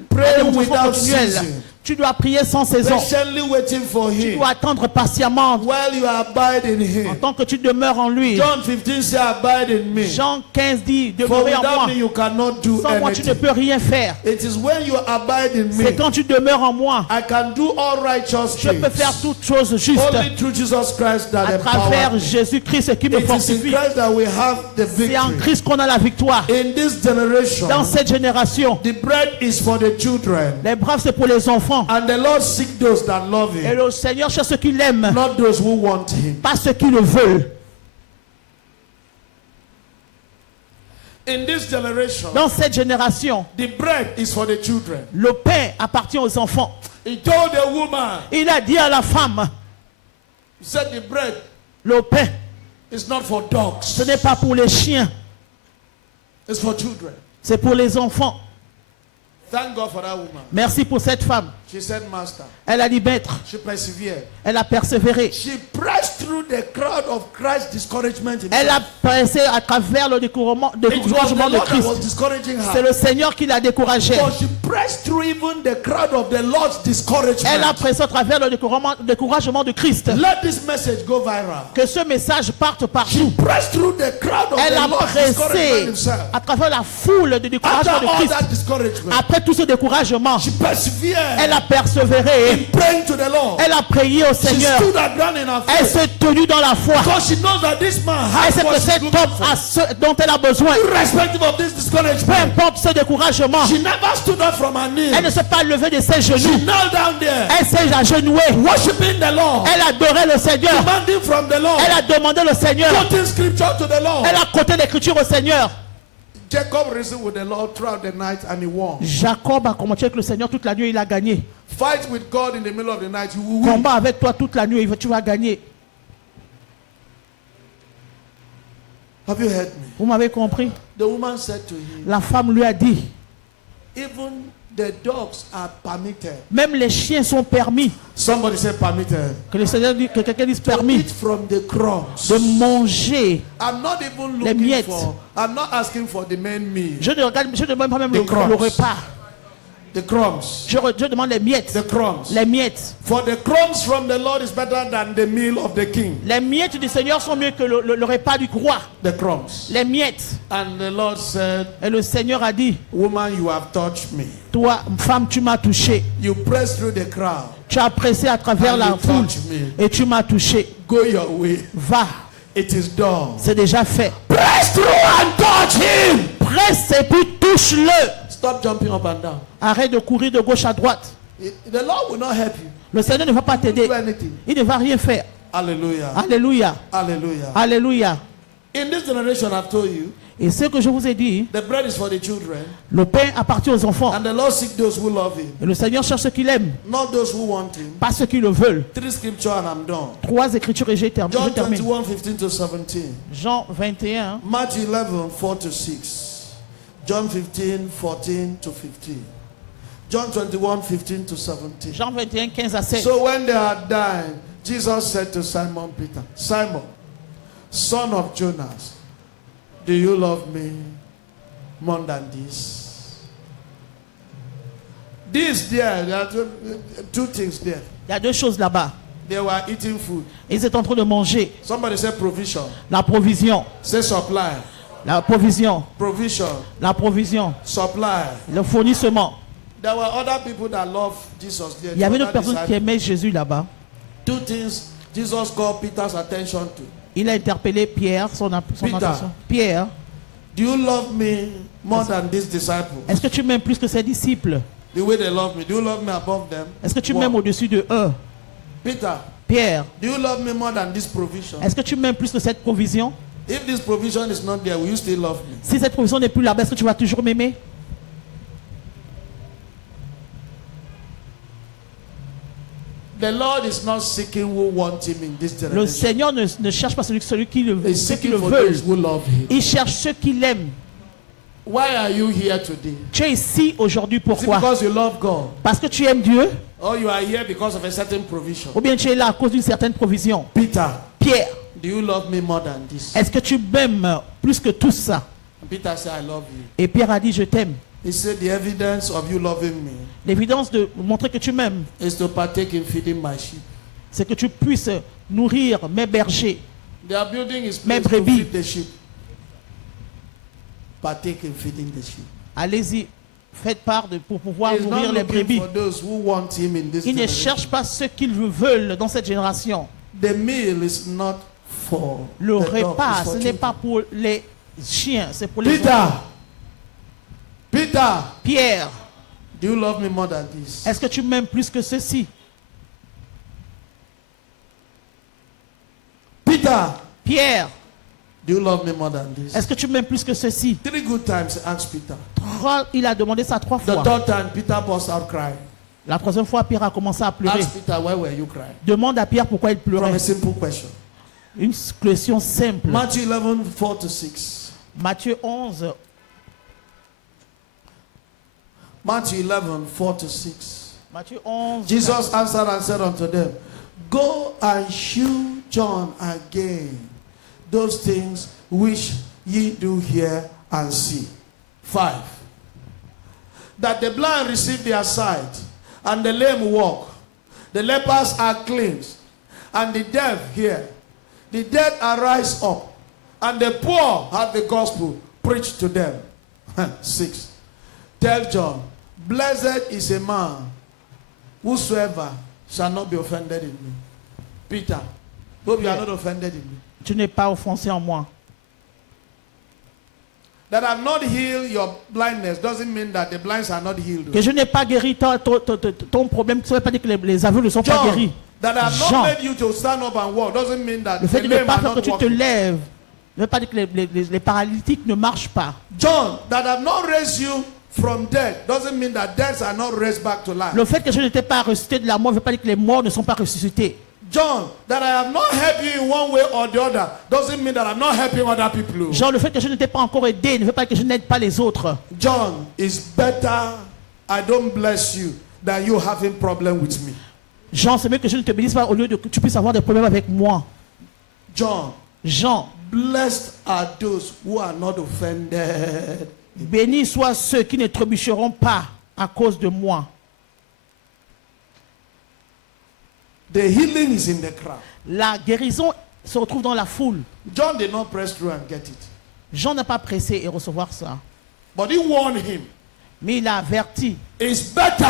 Pray démonstration without continuelle. ceasing. Tu dois prier sans saison. Patiently waiting for Tu him dois attendre patiemment while you abide in en him. tant que tu demeures en lui. John 15 says, abide in me. Jean 15 dit, For demeurez en without moi. me you cannot do Sans moi, tu ne anything. peux rien faire. It is when you abide in C'est me, quand tu demeures en moi, I can do all righteous je peux faire things. toutes choses justes Only through Jesus Christ that à travers empowers me. Jésus-Christ qui me It is in fortifie. Christ that we have the C'est en victory. Christ qu'on a la victoire. In this generation, Dans cette génération, the bread is for the children, les braves, c'est pour les enfants. and the Lord seek those that love Et him, le Seigneur cherche ceux qui l'aiment, not those who want him. pas ceux qui le veulent. In this generation, Dans cette génération, the bread is for the children. le pain appartient aux enfants. He told the woman, Il a dit à la femme, he said the bread le pain, is not for dogs, ce n'est pas pour les chiens, it's for children. c'est pour les enfants. Thank God for that woman. Merci pour cette femme. She said, Master. Elle a dit maître, She persevered. elle a persévéré. She pressed through the crowd of Christ's discouragement. Elle a himself. pressé à travers le découragement It was the de Lord that Christ. was discouraging C'est her. le Seigneur qui l'a découragée. But she pressed through even the crowd of the Lord's Elle a discouragement. pressé à travers le découragement de Christ. Let this message go viral. Que ce message parte She partout. pressed through the crowd of Elle the a Lord's discouragement pressé himself. à travers la foule de découragement After de all Christ. that discouragement, Après tout ce découragement, she persevered elle a persévéré. in praying to the Lord. Elle a prié au She Seigneur. stood her ground in her Elle faith. s'est tenue dans la foi. Because she knows that this man Elle has sait what que she's cet looking homme for. a ce dont elle a besoin. Irrespective of this Peu discouragement, importe ce découragement, she never stood up from her elle ne knees. s'est pas levée de ses She genoux. knelt down there, Elle s'est agenouée. worshiping the Lord, Elle adorait le Seigneur. demanding from the Lord, Elle a demandé le Seigneur. quoting scripture to the Lord. Elle a coté l'écriture au Seigneur. Jacob reasoned with the Lord throughout the night and he won. Jacob a combattu avec le Seigneur toute la nuit, il a gagné. Fight with God in the middle of the night, you will win. Combat avec toi toute la nuit, tu vas gagner. Have you heard me? Vous m'avez compris? The woman said to him, La femme lui a dit, even the dogs are permitted. même les chiens sont permis. Somebody said permitted. Que le Seigneur dit, que quelqu'un dise To permis eat from the crumbs. de manger. I'm not even Les looking miettes. for, I'm not asking for the main meal. Je ne demande pas même The crumbs. le repas. The crumbs. Je demande les miettes. The crumbs. Les miettes. For the crumbs from the Lord is better than the meal of the king. Les miettes du Seigneur sont mieux que le repas du roi. The crumbs. Les miettes. And the Lord said, Et le Seigneur a dit, woman, you have touched me. toi, femme, tu m'as touché. You pressed through the crowd. Tu as pressé à travers And la you foule touched me. et tu m'as touché. Go your way. Va, It is done. c'est déjà fait. Press through and touch him. Presse et puis touche-le. Stop jumping up and down. Arrête de courir de gauche à droite. The Lord will not help you. Le Seigneur ne va pas t'aider. Do anything. Il ne va rien faire. Hallelujah. Alléluia. Hallelujah. Alléluia. In this generation, I've told you, Et ce que je vous ai dit, the bread is for the children, le pain appartient aux enfants. and the Lord seeks those who love him, Et le Seigneur cherche ceux qu'il aime, not those who want him. pas ceux qui le veulent. 3 scriptures and I'm done. 3 écritures et je termine. John 21, 15 to 17. Jean 21. Matthew 11, 4 to 6. John 15, 14 to 15. John 21, 15 to 17. Jean 21, 15 à 16. So when they had dined, Jesus said to Simon Peter, Simon, son of Jonas, do you love me more than this. This there are two things there. Il y a deux choses là-bas. They were eating food. Ils étaient en train de manger. Somebody said provision. La provision. Say supply. La provision. Provision. La provision. Supply. Le fournissement. There were other people that loved Jesus there. Il y avait d'autres personnes qui aimaient Jésus là-bas. Two things Jesus called Peter's attention to. Il a interpellé Pierre, son attention. Pierre, Do you love me more than these disciples? est-ce que tu m'aimes plus que ses disciples? The way they love me. Do you love me above them? Est-ce que tu What? m'aimes au-dessus de eux? Peter, Pierre, do you love me more than this provision? est-ce que tu m'aimes plus que cette provision? If this provision is not there, will you still love me? Si cette provision n'est plus là-bas, est-ce que tu vas toujours m'aimer? The Lord is not seeking who want him in this Le generation. Seigneur ne cherche pas celui qui le, He's ceux qui seeking le for veulent. those who love him. Il cherche ceux qui l'aiment. Why are you here today? Tu es ici aujourd'hui Is it pourquoi? because you love God? Parce que tu aimes Dieu? Or you are here because of a certain provision? Ou bien tu es là à cause d'une certaine provision? Peter, Pierre, do you love me more than this? est-ce que tu m'aimes plus que tout ça? And Peter said, I love you. Et Pierre a dit, je t'aime. He said, the evidence of you loving me L'évidence de montrer que tu m'aimes, is to partake in feeding my sheep. c'est que tu puisses nourrir mes bergers. They are building his Mes place to brebis. feed the sheep. Partake in feeding the sheep. Allez-y, faites part pour pouvoir He's nourrir not les looking brebis. for those who want him in this Il ne generation. cherche pas ceux qu'ils veulent dans cette génération. The meal is not for Le the dog, repas, it's for ce n'est children. pas pour les chiens, c'est pour les Peter, enfants. Peter, Pierre, do you love me more than this? est-ce que tu m'aimes plus que ceci? Peter, Pierre, do you love me more than this? est-ce que tu m'aimes plus que ceci? 3 good times he asked Peter. Il a demandé ça 3 The fois. third time, Peter burst out crying. La troisième fois, Pierre a commencé à pleurer. Ask Peter, why were you crying? Demande à Pierre pourquoi il From pleurait. a simple question. Une question simple. Matthew 11, 4 to 6. Matthieu 11, Matthew 11, 4 to 6. Matthieu 11. Jesus answered and said unto them, Go and shew John again those things which ye do hear and see. 5. That the blind receive their sight, and the lame walk, the lepers are cleansed, and the deaf hear, the dead arise up, and the poor have the gospel preached to them. 6. Tell John, blessed is a man whosoever shall not be offended in me. Peter, hope you are not offended in me. Tu n'es pas offensé en moi. That I have not healed your blindness doesn't mean that the blinds are not healed. Que je n'ai pas guéri ton problème, ça ne veut pas dire que les aveugles ne sont pas John, guéris. that I have Jean. not made you to stand up and walk doesn't mean that Le fait the de ne lame pas are faire que not tu te walking. lèves ne veut pas dire que les paralytiques ne marchent pas. John, that I have not raised you from death doesn't mean that deaths are not raised back to life. Le fait que je n'étais pas ressuscité de la mort ne veut pas dire que les morts ne sont pas ressuscités. John, that I have not helped you in one way or the other doesn't mean that I'm not helping other people. Jean, le fait que je ne t'ai pas encore aidé ne veut pas dire que je n'aide pas les autres. John, it's better I don't bless you than you having problem with me. Jean, c'est mieux que je ne te bénisse pas au lieu de que tu puisses avoir des problèmes avec moi. John, Jean, blessed are those who are not offended. bénis soient ceux qui ne trébucheront pas à cause de moi. The healing is in the crowd. La guérison se retrouve dans la foule. John did not press through and get it. Jean n'a pas pressé et recevoir ça. But he warned him. Mais il a averti. It's better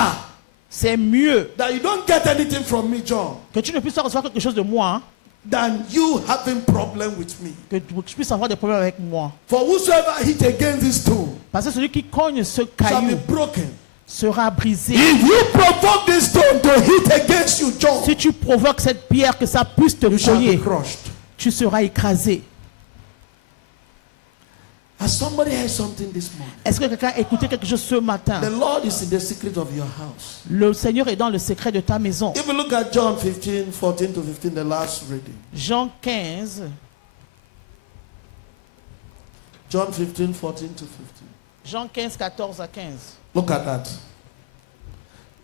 C'est mieux that you don't get anything from me, John, que tu ne puisses pas recevoir quelque chose de moi, hein, than you having problem with me. que tu puisses avoir des problèmes avec moi. For whosoever hit against this stone Parce que celui qui cogne ce shall caillou be broken. sera brisé. If you provoke this stone to hit against you, John, Si tu provoques cette pierre, que ça puisse te you shall be cogner, crushed. tu seras écrasé. Has somebody heard something this morning? Est-ce que quelqu'un a écouté quelque chose ce matin? The Lord is in the secret of your house. Le Seigneur est dans le secret de ta maison. If you look at John 15, 14 to 15, the last reading. Jean 15, John 15, 14 to 15. Jean 15, 14 à 15. Look at that.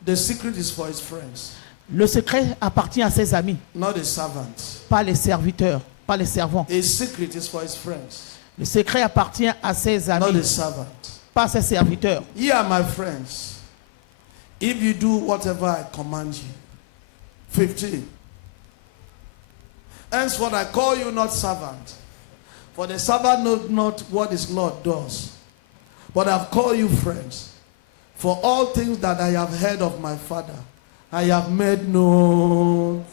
The secret is for his friends, Le secret appartient à ses amis, not his servants. pas les serviteurs, pas les servants. His secret is for his friends, Le secret appartient à ses not amis, his servants. par ses serviteurs. Ye are my friends, if you do whatever I command you. 15. Henceforth I call you not servant, for the servant knows not what his Lord does. But I have called you friends, for all things that I have heard of my Father, I have made known.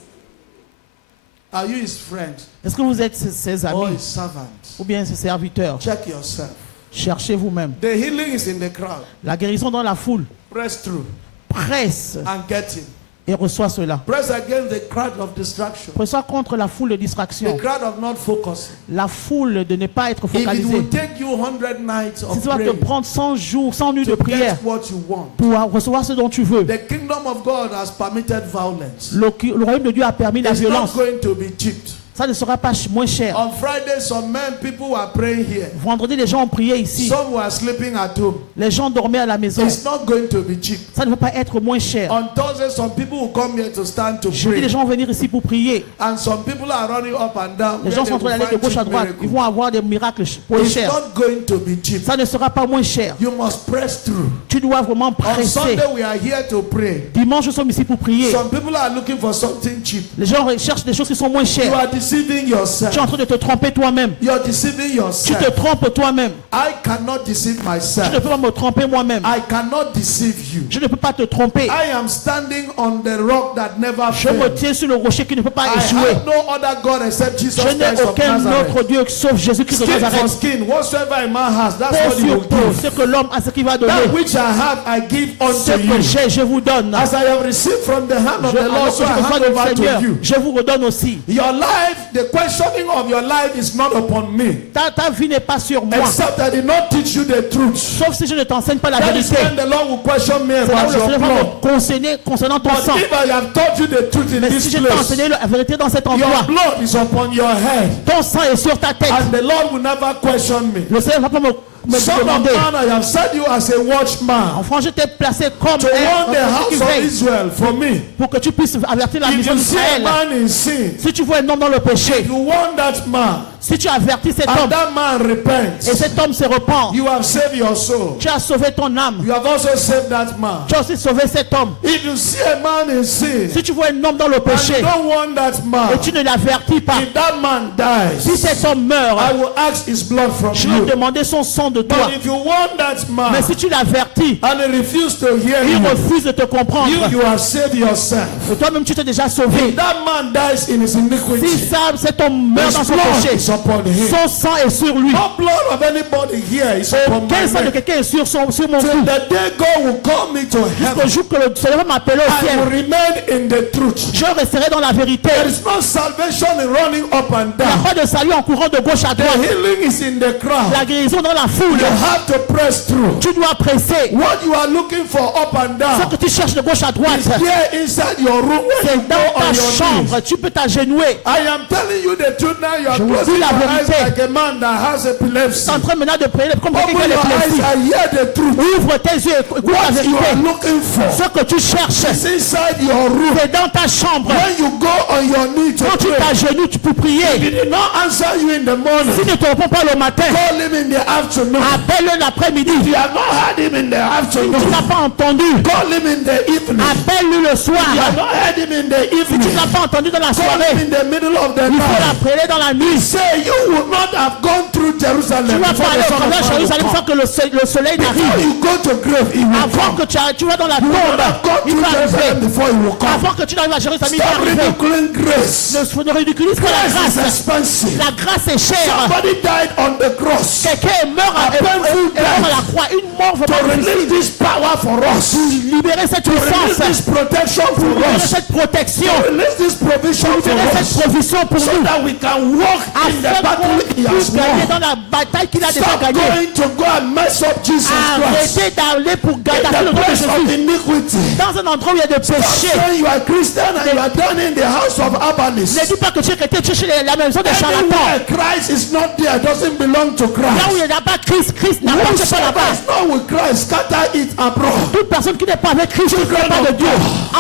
Are you his friend Est-ce que vous êtes ses or amis his servant? ou bien ses serviteurs? Check yourself. Cherchez vous-même. The healing is in the crowd. La guérison dans la foule. Press through Presse and get him. et reçoit cela. Press against the crowd of distraction. Reçoit contre la foule de The distraction. crowd of not focusing. La foule de ne pas être If it focalisée. will take you 100 nights Si of ça va te praying prendre 100 jours, 100 nuits de to prière get what you want, pour recevoir ce dont tu veux. the kingdom of God has permitted violence. Le royaume de Dieu a permis la It's violence. not going to be cheap. Ça ne sera pas moins cher. On Friday, some men, people were praying here. Vendredi, les gens ont prié ici. Some were sleeping at home. Les gens dormaient à la maison. It's not going to be cheap. Ça ne va pas être moins cher. On Thursday, some people will come here to stand to Jeudi, les pray. gens vont venir ici pour prier. And some people are running up and down. Les where gens they sont en train will d'aller de find gauche à cheap droite. Ils miracle. vont avoir des miracles pour It's cher. not going to be cheap. Ça ne sera pas moins cher. You must press through. Tu dois vraiment On presser. Sunday, we are here to pray. Dimanche, nous sommes ici pour prier. Some people are looking for something cheap. Les gens cherchent des choses qui sont moins You chères. are deceiving Tu es en yourself. train de te tromper toi-même. You are deceiving Tu te yourself. trompes toi-même. I cannot deceive Je ne myself. peux pas me tromper moi-même. I cannot deceive you. Je ne peux pas te tromper. I am standing on the rock that never Je me fails. tiens sur le rocher qui ne peut pas I échouer. have no other God except Jesus Je n'ai Christ of aucun autre Nazareth. Dieu sauf Jésus-Christ de Skin for Nazareth. skin, whatsoever a man has, that's Peau what he sur will peau, give. ce que l'homme a, ce qu'il va donner. That which I have, I give Ce unto que you. j'ai, je vous donne. As I have received from the hand of the Alors Lord, que so je I reçois hand du over Seigneur, to you. je vous redonne aussi. Your life, the questioning of your life is not upon me, Ta vie n'est pas sur moi. except I did not teach you the truth. Sauf si je ne t'enseigne pas la That is vérité. when the Lord will question me C'est là où about le your Seigneur va blood. me conseiller concernant ton But sang. if I have taught you the truth in Mais this si je t'ai place, enseigné la vérité dans cet your endroit, blood is upon your head, ton sang est sur ta tête. and the Lord will never question me. Le Seigneur ne va pas me Son of demander. man, I have set you as a watchman Enfant, je t'ai placé comme to warn the un house qui of veille Israel for me. pour que tu puisses avertir la If maison you see a d'Israël. man in sin, Si tu vois un homme dans le péché, you warn that man, si tu avertis cet and homme that man et repents, cet homme se repent, you have saved your soul. tu as sauvé ton âme. You have also saved that man. Tu as aussi sauvé cet homme. If you see a man in sin, Si tu vois un homme dans le and péché you don't warn that et man, tu ne l'avertis pas, if that man si dies, cet homme meurt, I will ask his blood from je vais you. demander son sang de toi. But if you warn that Mais man si tu l'avertis, and he refuses to hear il you, refuse de te comprendre. you have saved yourself. Et toi-même, tu t'es déjà sauvé. That man dies in his Si iniquity. cet homme meurt dans His son blood péché, is upon him. son sang est sur lui. No blood of anybody here is upon my Quel sang de neck. quelqu'un est sur mon Till cou? the day God will call me to Jusqu'au heaven, jour que le Seigneur m'appelle au I will ciel, remain in the truth. je resterai dans la vérité. There is no salvation in running up and Il n'y a down. pas de salut en courant de gauche à The droite. healing is in the crowd. La guérison dans la foule. You have to press through. Tu dois presser. What you are looking for up and Ce down que tu cherches de gauche à droite, is here inside your room when you c'est go dans on ta your knees. chambre. Tu peux t'agenouiller. I am telling you the truth now. You are Je vous closing dis la your eyes vérité. like a man that has epilepsy. Tu es en train maintenant de prier comme quelqu'un qui Open a your eyes l'épilepsie. and hear the truth. Ouvre tes yeux et écoute la What you are vérité. looking for Ce que tu cherches, is inside your room. c'est dans ta chambre. When you go on your knee to Quand tu pray, t'agenouilles, tu peux he prier. did not answer you in the morning. S'il ne te répond pas le matin, Call him in the afternoon. appelle-le l'après-midi. If you have not heard him in the Tu afternoon, n'as pas entendu, call him in the evening. appelle-le le soir. If you have not heard him in the Si tu evening, n'as pas entendu dans la call him soirée, in the middle of the il faut night. l'appeler dans la nuit. Say you would not have gone through Tu Jerusalem vas before pas aller the au Son of travers Man will Jérusalem come. sans que le soleil Before n'arrive. you go to grave, he will Avant come. que tu vas dans la You will tombe, not go il through va Jerusalem arriver. before he will come. Avant que tu n'arrives à Jérusalem, il va Stop arriver. ridiculing grace. Ne ridiculise pas la Grace is grâce. expensive. La grâce est chère. Somebody died on the cross Quelqu'un est mort à la croix. Une mort to vraiment release difficile. this power for us. Libérer cette To release puissance. this protection for Libérer us. cette protection. To release this provision for Libérer us. cette provision pour So nous. that we can walk in the Afin battle qu'on he has puisse gagner won. dans la bataille qu'il a déjà Stop gagnée. going to go and mess up Jesus Christ. Arrêtez d'aller pour In gagner the le nom de place of Jésus. iniquity. Dans un endroit où il y a des péchés. Saying you are Christian and you are down in the house of Abanis. Ne dis pas que tu es chrétien, tu es chez la maison des charlatans. Anywhere Christ is not there doesn't belong to Là où il Christ. n'y a pas Christ, Christ n'appartient pas Whosoever là-bas. is not with Christ, scatter it abroad. Toute personne qui n'est pas avec Christ ne n'est pas de Dieu.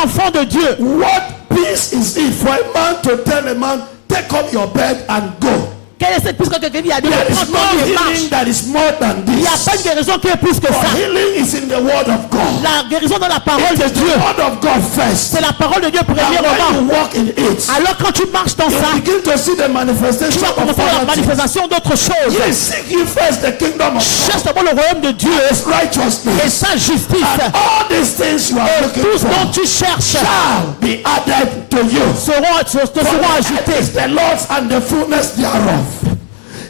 Enfant de Dieu. What peace is it for a man to tell a man, take up your bed and go? Quelle est cette puissance que quelqu'un dit à Dieu? There is Prends no ton et marche. healing that is more than Il n'y a this. pas une guérison qui est plus que For ça. healing is in the word of God. La guérison dans la parole It de is the Dieu. word of God first. C'est la parole de Dieu And when premièrement. you walk in it, Alors quand tu marches dans ça, you begin to see the tu manifestation vas of commencer la other things. manifestation d'autres choses. Yes, seek ye first the kingdom of Cherche d'abord le royaume de Dieu His et righteousness. sa justice. And all these things you are Et looking tout ce for dont tu cherches shall be added to you. te For seront the earth ajoutés. is the Lord's and the fullness thereof.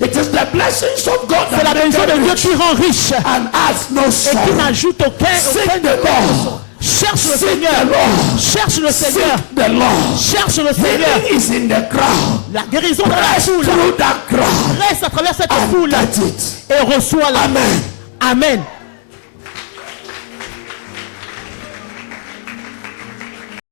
It is the blessings of God C'est la that make bénédiction de them Dieu rich qui rend riche and adds no et qui sorrow. n'ajoute aucun Seek the Lord. Cherche le Seek Seigneur. the Lord. Cherche le Seigneur. Seek the Lord. Cherche le Seigneur. Healing is in the crowd. La guérison dans la Press foule. through that crowd Reste à travers cette and foule get it. et reçois-la. Amen. Amen.